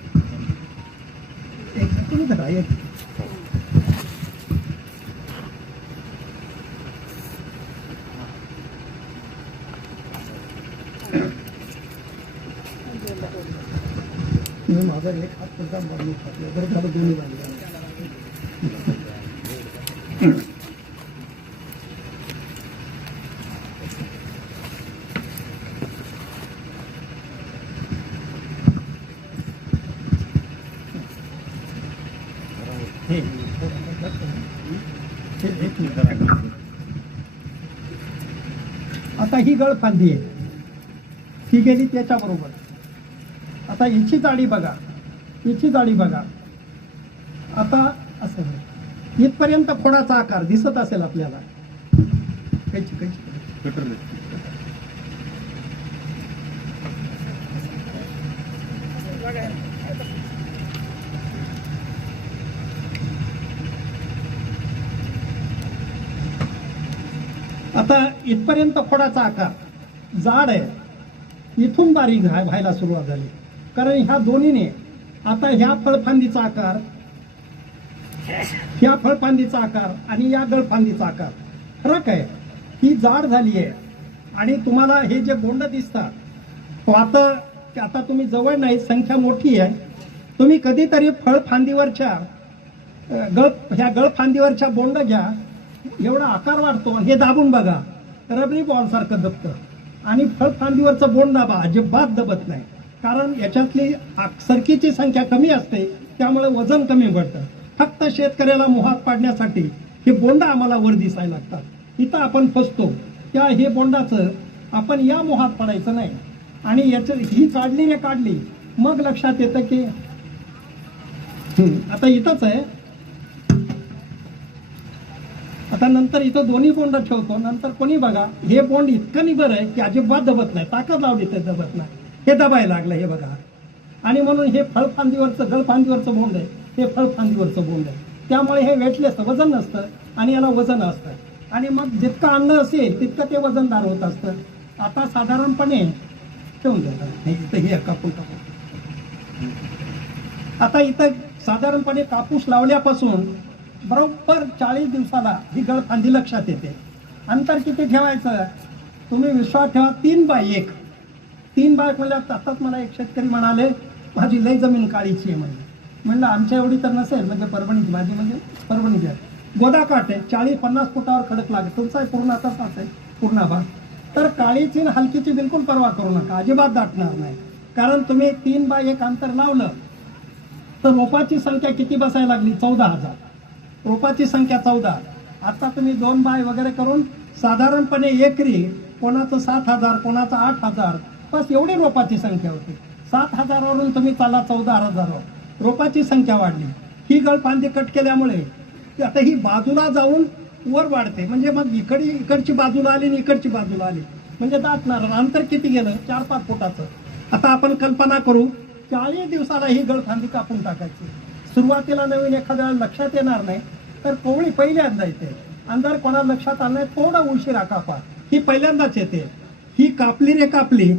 तुम्ही धरा एक. माझा एक हात सुद्धा मारून टाकला, बरं झालं दोन्ही बाजूला. आता ही गळफांदी आहे, ती गेली त्याच्याबरोबर. आता हिची जाडी बघा, हिची जाडी बघा. आता असं इथपर्यंत फोडाचा आकार दिसत असेल आपल्याला. कैची कैची आता इथपर्यंत फोडाचा आकार जाड आहे, इथून बारीक व्हायला सुरुवात झाली. कारण ह्या दोन्हीने आता ह्या फळफांदीचा आकार, ह्या फळफांदीचा आकार आणि या गळफांदीचा आकार फरक आहे. ही जाड झाली आहे आणि तुम्हाला हे जे बोंड दिसतात, तो आता तुम्ही जवळ नाही, संख्या मोठी आहे. तुम्ही कधीतरी फळफांदीवरच्या ह्या गळफांदीवरच्या बोंड घ्या, एवढा आकार वाढतो. हे दाबून बघा, रबरी बॉल सारखं दबतं. आणि फळफांदीवरचं बोंड दाबा, अजिबात दबत नाही. कारण याच्यातली सरकीची संख्या कमी असते, त्यामुळे वजन कमी पडतं. फक्त शेतकऱ्याला मोहात पाडण्यासाठी हे बोंड आम्हाला वर दिसायला लागतात. इथं आपण फसतो. त्या हे बोंडाचं आपण या मोहात पडायचं नाही. आणि याचं ही काढली काढली मग लक्षात येतं की आता इथंच आहे. आता नंतर इथं दोन्ही बोंड ठेवतो. नंतर कोणी बघा, हे बोंड इतकं निबर आहे की अजिबात दबत नाही. ताकद लावली तर दबत नाही. हे दबायला लागलं, हे बघा. आणि म्हणून हे फळफांदीवरचं गळफांदीवरचं बोंड आहे, हे फळफांदीवरचं बोंड आहे. त्यामुळे हे वेटलेस वजन नसतं आणि याला वजन असतं. आणि मग जितकं अन्न असेल तितकं ते वजनदार होत असतं. आता साधारणपणे ठेवून द्या इथं, हे कापून टाकून. आता इथं साधारणपणे कापूस लावल्यापासून बरोबर 40 दिवसाला ही गळफांदी लक्षात येते. अंतर किती ठेवायचं? तुम्ही विश्वास ठेवा, 3x1. 3x म्हणल्यावर आताच मला एक शेतकरी म्हणाले, माझी लय जमीन काळीची आहे म्हणलं आमच्या एवढी तर नसेल, म्हणजे परभणीची, माझी म्हणजे परभणीची आहे. गोदाकाठ आहे, 40-50 फुटावर खडक लागेल. तुमचा पूर्ण तसाच आहे, पूर्ण भाग. तर काळीची आणि हलकीची बिलकुल पर्वा करू नका, अजिबात दाटणार नाही. कारण तुम्ही 3x1 अंतर लावलं तर रोपाची संख्या किती बसायला लागली? 14,000. रोपाची संख्या 14. आता तुम्ही 2x वगैरे करून साधारणपणे एकरी कोणाचं 7,000, कोणाचं 8,000, बस एवढी रोपाची संख्या होती. 7,000 वरून तुम्ही चाला 14,000. रोपाची संख्या वाढली. ही गळफांदी कट केल्यामुळे आता ही बाजूला जाऊन वर वाढते. म्हणजे मग इकडची बाजूला आली आणि इकडची बाजूला आली, म्हणजे दाटणार. अंतर किती गेलं? 4-5 फुटाचं. आता आपण कल्पना करू, 40 दिवसाला ही गळफांदी कापून टाकायची. सुरुवातीला नवीन एखाद्या लक्षात येणार नाही, तर कोवळी पहिल्यांदा येते. अंधार कोणाला लक्षात आलं नाही, थोडा उशिरा कापा. ही पहिल्यांदाच येते. ही कापली रे कापली.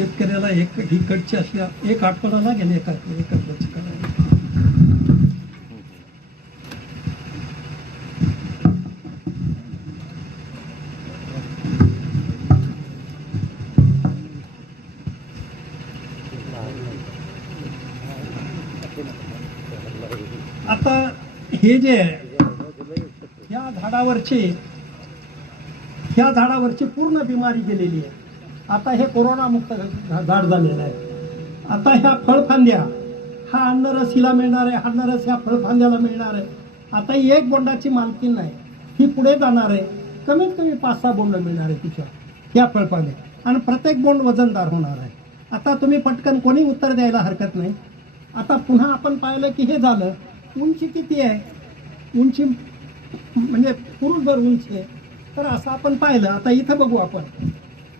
शेतकऱ्याला एक ही कडची असल्या एक आठवडा लागेल एका एकत्रच करायला. आता हे जे ह्या झाडावरची पूर्ण बिमारी गेलेली आहे. आता हे कोरोना मुक्त झाड झालेलं आहे. आता ह्या फळफांद्या हा अन्नरस हिला मिळणार आहे, अन्नरस ह्या फळफांद्याला मिळणार आहे. आता ही एक बोंडाची मालकी नाही, ही पुढे जाणार आहे. कमीत कमी 5-6 बोंड मिळणार आहे तिच्या ह्या फळफांद्या, आणि प्रत्येक बोंड वजनदार होणार आहे. आता तुम्ही पटकन कोणी उत्तर द्यायला हरकत नाही. आता पुन्हा आपण पाहिलं की हे झालं. उंची किती आहे? उंची म्हणजे पुरुषभर उंची आहे. तर असं आपण पाहिलं. आता इथं बघू आपण,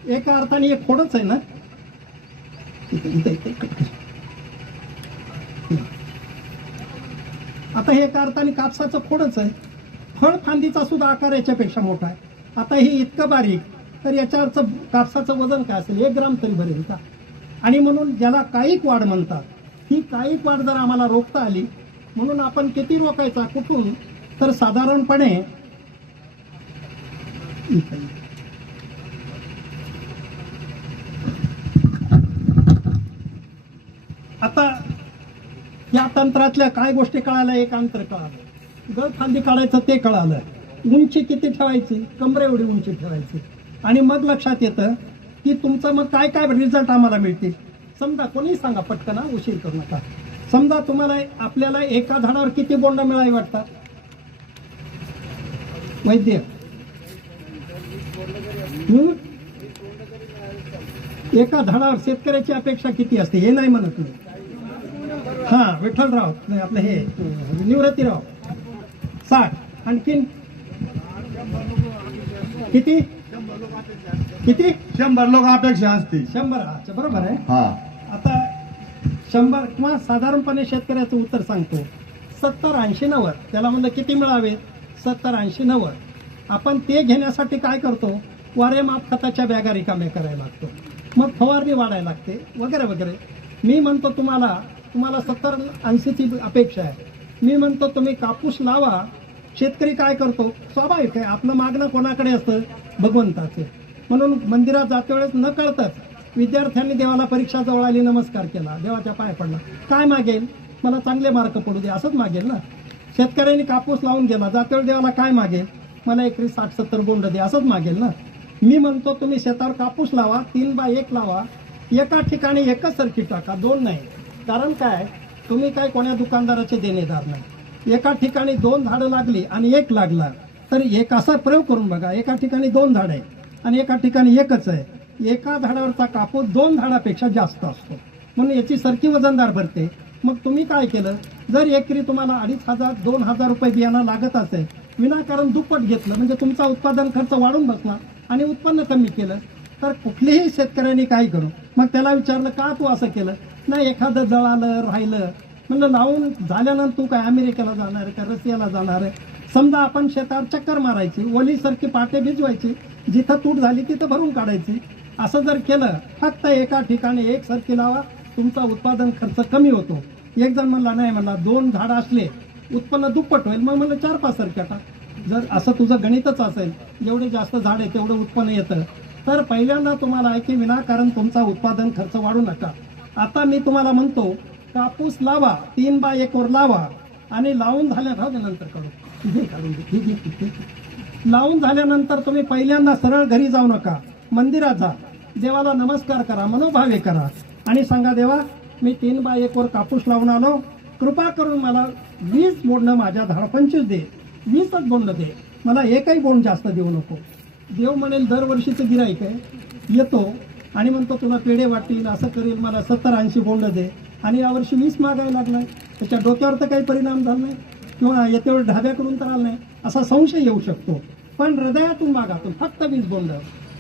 एका अर्थाने एक खोडच आहे ना. आता हे एका अर्थाने कापसाचं खोडच आहे. फळ फांदीचा सुद्धा आकार याच्यापेक्षा मोठा आहे. आता हे इतकं बारीक, तर याच्यावरचं कापसाचं वजन काय असेल? 1 ग्राम तरी भरेल का? आणि म्हणून ज्याला कायिक वाढ म्हणतात, ही कायिक वाढ जर आम्हाला रोखता आली, म्हणून आपण किती रोखायचा, कुठून? तर साधारणपणे आता या तंत्रातल्या काय गोष्टी कळाल्या? एक अंतर कळालं, गळ फांदी काढायचं ते कळालं, उंची किती ठेवायची, कमरे एवढी उंची ठेवायची. आणि मग लक्षात येतं की तुमचं मग काय काय रिझल्ट आम्हाला मिळतील. समजा कोणी सांगा पटकन, उशीर करू नका. समजा तुम्हाला आपल्याला एका झाडावर किती बोंड मिळावी वाटतात? वैद्य एका झाडावर शेतकऱ्याची अपेक्षा किती असते हे नाही म्हणत मी. हा, विठ्ठलराव आपलं हे निवृत्तीराव 60. आणखीन किती किती 100 लोक अपेक्षा असते. 100. अच्छा, बरोबर आहे. हा, आता 100 किंवा साधारणपणे शेतकऱ्याचं उत्तर सांगतो. 70, 80, 90. त्याला म्हणलं किती मिळावे? 70, 80, 90. आपण ते घेण्यासाठी काय करतो? वारेमाप खताच्या बॅगा रिकाम्या करायला लागतो, मग फवारणी वाढायला लागते, वगैरे वगैरे. मी म्हणतो तुम्हाला 70, 80ची अपेक्षा आहे. मी म्हणतो तुम्ही कापूस लावा. शेतकरी काय करतो? स्वाभाविक आहे, आपलं मागणं कोणाकडे असतं? भगवंताचे. म्हणून मंदिरात जाते वेळेस न कळतच विद्यार्थ्यांनी देवाला परीक्षा जवळ आली, नमस्कार केला, देवाच्या पाय पडला. काय मागेल? मला चांगले मार्क पडू दे, असंच मागेल ना. शेतकऱ्यांनी कापूस लावून गेला, जाते वेळ देवाला काय मागेल? मला एकरी 60-70 बोंड दे, असंच मागेल ना. मी म्हणतो तुम्ही शेतावर कापूस लावा, 3x1 लावा. एका ठिकाणी एकच सर्किट टाका, 2 नाही. कारण काय, तुम्ही काय कोण्या दुकानदाराचे देणेदार नाही. एका ठिकाणी 2 झाडं लागली आणि 1 लागला, तर एक असा प्रयोग करून बघा. एका ठिकाणी 2 झाडं आहे आणि एका ठिकाणी एकच आहे. एका झाडावरचा कापूस 2 झाडापेक्षा जास्त असतो, म्हणून याची सरकी वजनदार भरते. मग तुम्ही काय केलं? जर एकरी तुम्हाला 2,500-2,000 रुपये बियाणं लागत असेल, विनाकारण दुप्पट घेतलं, म्हणजे तुमचा उत्पादन खर्च वाढून बसला आणि उत्पन्न कमी केलं, तर कुठल्याही शेतकऱ्यांनी काय करू? मग त्याला विचारलं का तू असं केलं? नाही, एखादं जळालं राहिलं. म्हणलं लावून झाल्यानंतर तू काय अमेरिकेला जाणार आहे का, रशियाला जाणार आहे? समजा आपण शेतावर चक्कर मारायची, ओलीसारखी पाटे भिजवायची, जिथं तूट झाली तिथं भरून काढायची. असं जर केलं, फक्त एका ठिकाणी एक सरकी लावा, तुमचा उत्पादन खर्च कमी होतो. एक जण म्हणला नाही, म्हणला 2 झाडं असले उत्पन्न दुप्पट होईल. मग म्हणलं 4-5 सरक्या टाक. जर असं तुझं गणितच असेल, जेवढे जास्त झाड आहे तेवढं उत्पन्न येतं, तर पहिल्यांदा तुम्हाला आहे की विनाकारण तुमचा उत्पादन खर्च वाढू नका. आता मी तुम्हाला म्हणतो कापूस लावा, 3x1 वर लावा, आणि लावून झाल्यानंतर काढून लावून झाल्यानंतर तुम्ही पहिल्यांदा सरळ घरी जाऊ नका, मंदिरात जा, देवाला नमस्कार करा, मनोभावे करा आणि सांगा, देवा मी 3x1 वर कापूस लावून आलो, कृपा करून मला 20 बोंड माझ्या झाड 25 दे, 20च बोंड दे, मला एकही बोंड जास्त देऊ नको. देव म्हणेल दरवर्षीचं गिराईक आहे, येतो आणि म्हणतो तुला पेढे वाटतील, असं करेल, मला 70-80 बोंड दे, आणि यावर्षी 20 मागायला लागलाय. त्याच्या डोक्यावर तर काही परिणाम झाला नाही किंवा येतेवेळ ढाब्याकडून तर आला नाही, असा संशय येऊ शकतो. पण हृदयातून मागा तुम्ही फक्त 20 बोंड.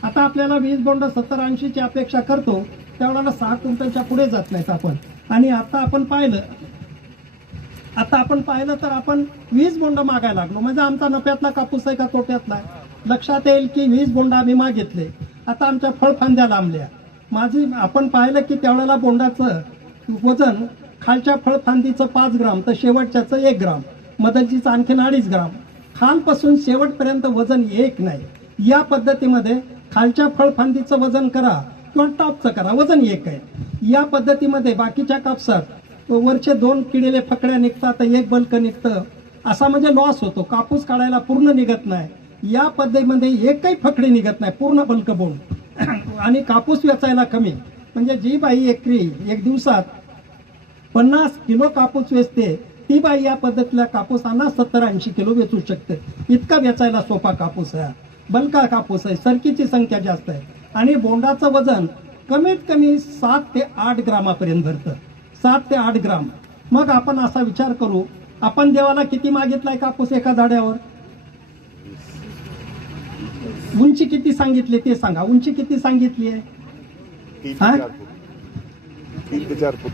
आता आपल्याला 20 बोंड 70-80ची अपेक्षा करतो, त्यावेळेला 6 क्विंटलच्या पुढे जात नाहीत आपण. आणि आता आपण पाहिलं तर आपण 20 बोंड मागायला लागलो, म्हणजे आमचा नफ्यातला कापूस आहे का तोट्यातला? लक्षात येईल की 20 बोंड आम्ही मागितले. आता आमच्या फळफांद्या लांबल्या, आपण पाहिलं की त्यावेळेला बोंडाचं वजन खालच्या फळफांदीचं 5 ग्राम तर शेवटच्याचं 1 ग्राम, मदलजीचं आणखीन 2.5 ग्राम, खालपासून शेवटपर्यंत वजन 1 नाही. या पद्धतीमध्ये खालच्या फळफांदीचं वजन करा किंवा टॉपचं करा, वजन 1 आहे. या पद्धतीमध्ये बाकीच्या कापसात वरचे 2 किडेले फकड्या निघतात तर 1 बल्क निघतं, असा म्हणजे लॉस होतो. कापूस काढायला पूर्ण निघत नाही. या पद्धतीमध्ये एकही फकडी निघत नाही, पूर्ण बल्क बोंड आणि कापूस वेचायला कमी. म्हणजे जी बाई एकरी 1 दिवसात 50 किलो कापूस वेचते ती बाई या पद्धतीला कापूसांना 70-80 किलो वेचू शकते. इतका वेचायला सोपा कापूस आहे, बल्का कापूस आहे, सरकीची संख्या जास्त आहे आणि बोंडाचं वजन कमीत कमी 7 ते 8 ग्रामापर्यंत भरतं, 7 ते 8 ग्राम. मग आपण असा विचार करू, आपण देवाला किती मागितलाय कापूस एका झाडावर? उंची किती सांगितली ते सांगा, उंची किती सांगितली आहे? 3 ते 4 फूट.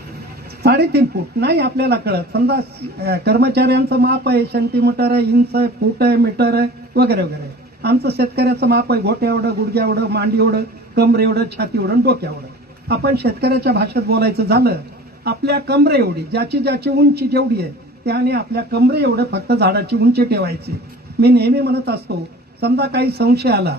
3.5 फूट नाही आपल्याला कळत. समजा कर्मचाऱ्यांचं माप आहे, सेंटीमीटर आहे, इंच आहे, फूट आहे, मीटर आहे, वगैरे वगैरे. आमचं शेतकऱ्याचं माप आहे गोट्या एवढं, गुडघ्या एवढं, मांडी एवढं, कमरे एवढं, छाती एवढं, डोक्या एवढं. आपण शेतकऱ्याच्या भाषेत बोलायचं झालं, आपल्या कमरे एवढी, ज्याची उंची जेवढी आहे त्याने आपल्या कमरे एवढं फक्त झाडाची उंची ठेवायची. मी नेहमी म्हणत असतो, समजा काही संशय आला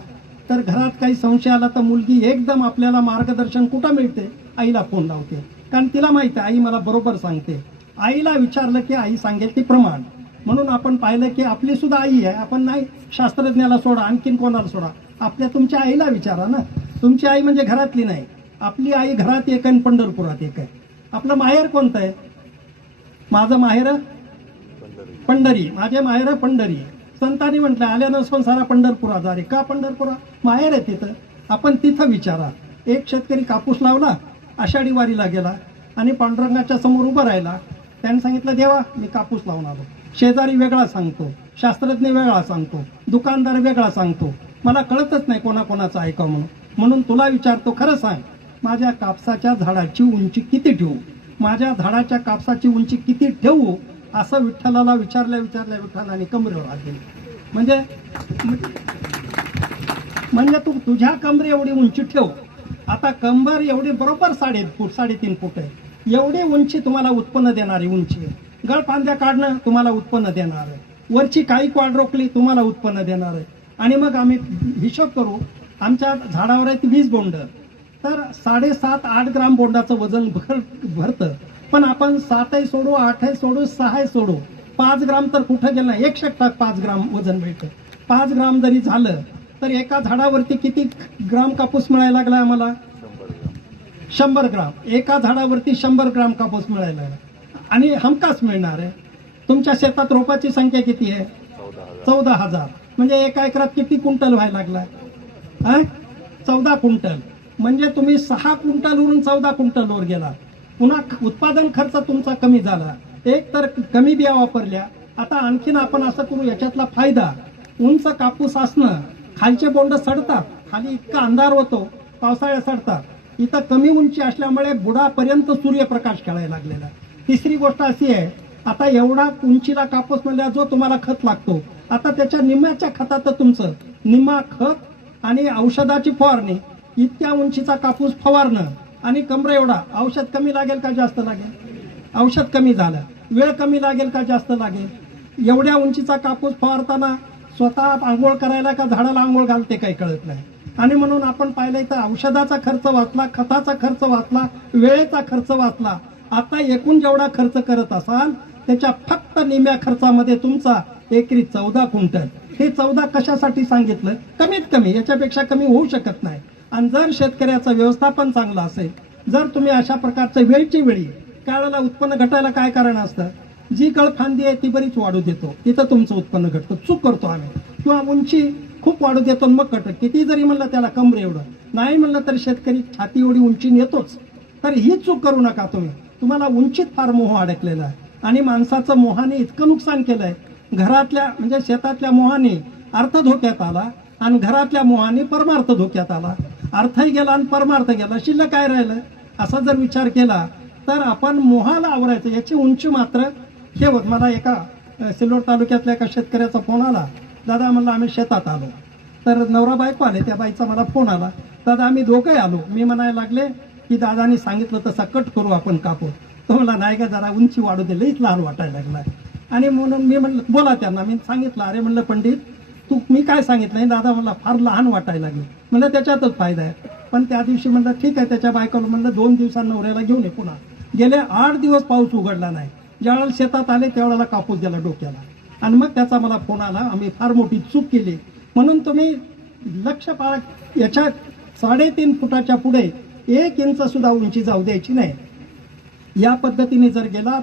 तर घरात काही संशय आला तर मुलगी एकदम आपल्याला मार्गदर्शन कुठं मिळते? आईला फोन लावते, कारण तिला माहिती आहे आई मला बरोबर सांगते. आईला विचारलं की आई सांगेल ती प्रमाण. म्हणून आपण पाहिलं की आपली सुद्धा आई आहे. आपण नाही शास्त्रज्ञाला सोडा, आणखीन कोणाला सोडा, तुमच्या आईला विचारा ना. तुमची आई म्हणजे घरातली नाही, आपली आई घरात एक आणि पंढरपुरात एक आहे. आपलं माहेर कोणतं आहे? माझं माहेर पंढरी, माझे माहेर पंढरी. संतांनी म्हटलं आल्यानं संसारा पंढरपुरात जा रे. का पंढरपुरा? माहेर आहे तिथं. आपण तिथं विचारा. एक शेतकरी कापूस लावला, आषाढी वारीला गेला आणि पांडुरंगाच्या समोर उभं राहिला. त्याने सांगितलं देवा मी कापूस लावून आलो. शेजारी वेगळा सांगतो, शास्त्रज्ञ वेगळा सांगतो, दुकानदार वेगळा सांगतो. मला कळतच नाही कोणाकोणाचं ऐकावं म्हणून. म्हणून तुला विचारतो, खरं सांग माझ्या कापसाच्या झाडाची उंची किती ठेवू, माझ्या झाडाच्या कापसाची उंची किती ठेवू? असं विठ्ठलाला विचारल्या विठ्ठलाने कमरेवर हात दिले. म्हणजे तू तुझ्या कमरे एवढी उंची ठेव. आता कंबर एवढी बरोबर 3.5 फूट आहे. एवढी उंची तुम्हाला उत्पन्न देणारी उंची आहे. गळफांद्या काढणं तुम्हाला उत्पन्न देणार आहे. वरची काही वाढ रोखली तुम्हाला उत्पन्न देणार आहे. आणि मग आम्ही हिशोब करू, आमच्या झाडावर आहेत 20 बोंड, तर 7.5-8 ग्राम बोंडाचं वजन भरतं. पण आपण 7 सोडू, 8 सोडू, 6 सोडू, 5 ग्राम तर कुठं गेलं नाही. 1% 5 ग्राम वजन मिळतं. 5 ग्राम जरी झालं तर एका झाडावरती किती ग्राम कापूस मिळायला लागला आम्हाला? 100 ग्राम. एका झाडावरती 100 ग्राम कापूस मिळायला लागला आणि हमखास मिळणार आहे. तुमच्या शेतात रोपाची संख्या किती आहे? 14,000. म्हणजे एका एकरात किती क्विंटल व्हायला लागला? 14 क्विंटल. म्हणजे तुम्ही 6 क्विंटलवरून 14 क्विंटलवर गेला. पुन्हा उत्पादन खर्च तुमचा कमी झाला. एक तर कमी बिया वापरल्या. आता आणखीन आपण असं करू, याच्यातला फायदा, उंच कापूस असणं, खालचे बोंड सडतात, खाली इतका अंधार होतो, पावसाळ्यात सडतात. इथं कमी उंची असल्यामुळे बुडापर्यंत सूर्यप्रकाश खेळायला लागलेला. तिसरी गोष्ट अशी आहे, आता एवढा उंचीला कापूस म्हणजे जो तुम्हाला खत लागतो, आता त्याच्या निम्म्याच्या खतात तुमचं निम्मा खत आणि औषधाची फवारणी, इतक्या उंचीचा कापूस फवारणं आणि कमरे एवढा. औषध कमी लागेल का जास्त लागेल? औषध कमी झालं. वेळ कमी लागेल का जास्त लागेल? एवढ्या उंचीचा कापूस फवारताना स्वतः आंघोळ करायला का झाडाला आंघोळ घालते काही कळत नाही. आणि म्हणून आपण पाहिलं तर औषधाचा खर्च वाचला, खताचा खर्च वाचला, वेळेचा खर्च वाचला. आता एकूण जेवढा खर्च करत असाल त्याच्या फक्त निम्या खर्चामध्ये तुमचा एकरी 14 क्विंटल. हे 14 कशासाठी सांगितलं? कमीत कमी, याच्यापेक्षा कमी होऊ शकत नाही. आणि जर शेतकऱ्याचं व्यवस्थापन चांगलं असेल, जर तुम्ही अशा प्रकारचं वेळची वेळी, काळाला उत्पन्न घटायला काय कारण असतं? जी गळफांदी आहे ती बरीच वाढू देतो, तिथं तुमचं उत्पन्न घटतं. चूक करतो आम्ही. किंवा उंची खूप वाढू देतो मग कट. किती जरी म्हणलं त्याला कमरे एवढं, नाही म्हणलं तर शेतकरी छाती एवढी उंची नेतोच. तर ही चूक करू नका तुम्ही. तुम्हाला उंचीत फार मोह अडकलेला आहे आणि माणसाचं मोहाने इतकं नुकसान केलंय. घरातल्या म्हणजे शेतातल्या मोहाने अर्थ धोक्यात आला आणि घरातल्या मोहाने परमार्थ धोक्यात आला. अर्थही गेला आणि परमार्थ गेला, शिल्लक काय राहिलं? असा जर विचार केला तर आपण मोहाला आवरायचं. याची उंची मात्र ठेवत. मला एका सिल्लोड तालुक्यातल्या एका शेतकऱ्याचा फोन आला, दादा म्हणलं आम्ही शेतात आलो, तर नवरा बायको आले. त्या बाईचा मला फोन आला, दादा आम्ही दोघंही आलो. मी म्हणायला लागले की दादानी सांगितलं तसा कट करू आपण कापूस. तो म्हणला नाही का जरा उंची वाढू दे, लईच लहान वाटायला लागला. आणि म्हणून मी म्हणलं बोला त्यांना. मी सांगितलं अरे म्हणलं पंडित तू मी काय सांगितलं नाही दादा मला फार लहान वाटायला लागले. म्हणलं त्याच्यातच फायदा आहे. पण त्या दिवशी म्हणलं ठीक आहे. त्याच्या बायकोला म्हणलं 2 दिवसांना नवऱ्याला घेऊन ये पुन्हा. गेले 8 दिवस पाऊस उघडला नाही. ज्यावेळेला शेतात आले त्यावेळेला कापूस दिला डोक्याला. आणि मग त्याचा मला फोन आला आम्ही फार मोठी चूक केली. म्हणून तुम्ही लक्ष पाळा, याच्या 3.5 फुटाच्या पुढे 1 इंच सुद्धा उंची जाऊ द्यायची नाही. या पद्धतीने जर गेलात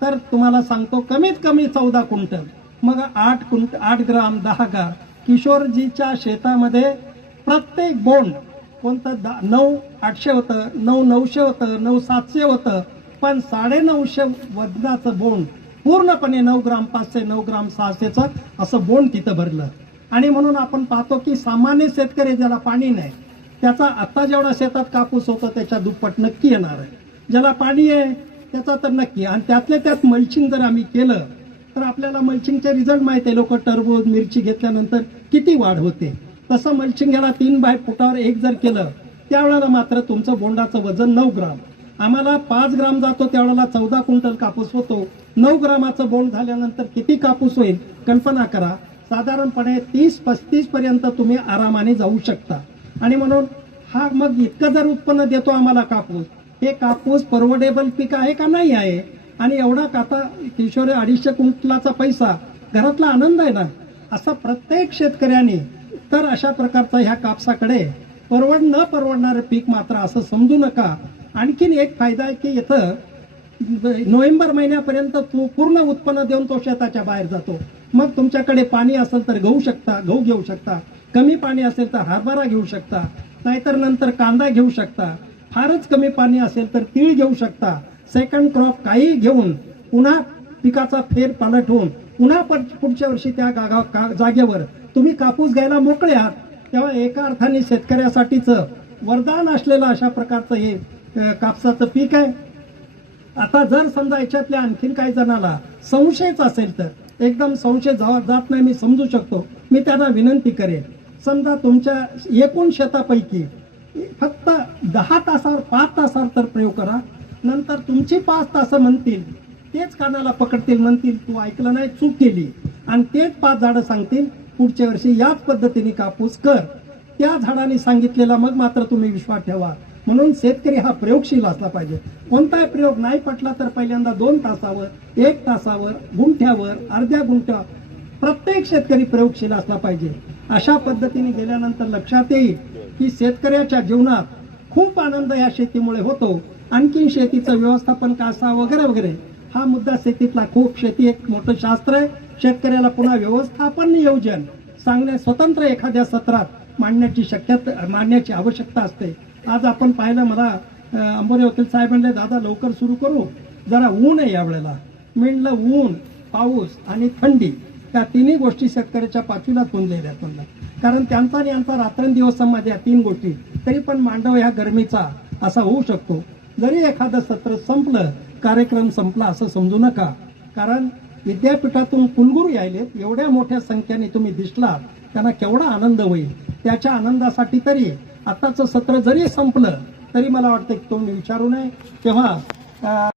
तर तुम्हाला सांगतो कमीत कमी 14 क्विंटल, मग 8 ग्राम 10 ग्राम. किशोरजीच्या शेतामध्ये प्रत्येक बोंड कोणतं 9,800 होतं, 9,900 होतं, 9,700 होतं, पण 950 वजनाचं बोंड पूर्णपणे 9 ग्राम 500, 9 ग्राम 600चं असं बोंड तिथं भरलं. आणि म्हणून आपण पाहतो की सामान्य शेतकरी ज्याला पाणी नाही त्याचा आता जेवढा शेतात कापूस होतो त्याच्या दुप्पट नक्की येणार आहे. ज्याला पाणी आहे त्याचा तर नक्की. आणि त्यातल्या त्यात मल्चिंग जर आम्ही केलं तर आपल्याला मल्चिंगचे रिझल्ट माहिती आहे. लोक टरबूज मिरची घेतल्यानंतर किती वाढ होते. तसं मल्चिंग याला 3 फुटावर 1 जर केलं त्यावेळेला मात्र तुमचं बोंडाचं वजन 9 ग्राम. आम्हाला 5 ग्राम जातो त्यावेळेला 14 क्विंटल कापूस होतो. 9 ग्रामाचं बोंड झाल्यानंतर किती कापूस होईल कल्पना करा. साधारणपणे 30-35 पर्यंत तुम्ही आरामाने जाऊ शकता. आणि म्हणून हा मग इतकं जर उत्पन्न देतो आम्हाला कापूस, हे कापूस परवडेबल पीक आहे का नाही आहे. आणि एवढा आता किशोर 250 क्विंटलाचा पैसा घरातला आनंद आहे ना. असा प्रत्येक शेतकऱ्याने तर अशा प्रकारचा ह्या कापसाकडे न परवडणारं पीक मात्र असं समजू नका. आणखीन एक फायदा आहे की इथं नोव्हेंबर महिन्यापर्यंत पूर्ण उत्पन्न देऊन तो शेताच्या बाहेर जातो. मग तुमच्याकडे पाणी असेल तर गहू घेऊ शकता, कमी पाणी असेल तर हरभरा घेऊ शकता, नाहीतर नंतर कांदा घेऊ शकता, फारच कमी पाणी असेल तर तीळ घेऊ शकता. सेकंड क्रॉप काही घेऊन पुन्हा पिकाचा फेर पालट होऊन पुन्हा पुढच्या वर्षी त्या जागेवर तुम्ही कापूस घ्यायला मोकळे आहात. तेव्हा एका अर्थाने शेतकऱ्यासाठीच वरदान असलेलं अशा प्रकारचं हे कापसाचं पीक आहे. आता जर समजा याच्यातल्या आणखीन काही जणाला संशयच असेल तर एकदम संशय जात नाही मी समजू शकतो. मी त्यांना विनंती करेन समजा तुमच्या एकूण शेतापैकी फक्त 10 तासावर 5 तासावर तर प्रयोग करा. नंतर तुमची 5 तास म्हणतील तेच कानाला पकडतील, म्हणतील तू ऐकलं नाही चूक केली, आणि तेच 5 झाडं सांगतील पुढच्या वर्षी याच पद्धतीने कापूस कर. त्या झाडाने सांगितलेला मग मात्र तुम्ही विश्वास ठेवा. म्हणून शेतकरी हा प्रयोगशील असला पाहिजे. कोणताही प्रयोग नाही पटला तर पहिल्यांदा 2 तासावर, 1 तासावर, गुंठ्यावर, अर्ध्या गुंठ्यावर प्रत्येक शेतकरी प्रयोगशील असला पाहिजे. अशा पद्धतीने गेल्यानंतर लक्षात येईल की शेतकऱ्याच्या जीवनात खूप आनंद या शेतीमुळे होतो. आणखीन शेतीचं व्यवस्थापन कसा वगैरे वगैरे हा मुद्दा शेतीतला खूप. शेती एक मोठं शास्त्र आहे. शेतकऱ्याला पुन्हा व्यवस्थापन नियोजन सांगणे स्वतंत्र एखाद्या सत्रात मांडण्याची आवश्यकता असते. आज आपण पाहिलं मला अंबोरे वकील साहेब म्हणले दादा लवकर सुरू करू, जरा ऊन आहे यावेळेला. म्हणलं ऊन, पाऊस आणि थंडी या तिन्ही गोष्टी शेतकऱ्याच्या पाचवीला तोंडलेल्या आहेत म्हणलं. कारण त्यांचा आणि यांचा रात्रंदिवस संवाद या 3 गोष्टी तरी पण मांडव ह्या गरमीचा असा होऊ शकतो. जरी एखादं सत्र संपलं, कार्यक्रम संपला असं समजू नका. कारण विद्यापीठातून कुलगुरू यायलेत, एवढ्या मोठ्या संख्येने तुम्ही दिसलात, त्यांना केवढा आनंद होईल. त्याच्या आनंदासाठी तरी आताचं सत्र जरी संपलं तरी मला वाटतं की तुम्ही विचारू नये. तेव्हा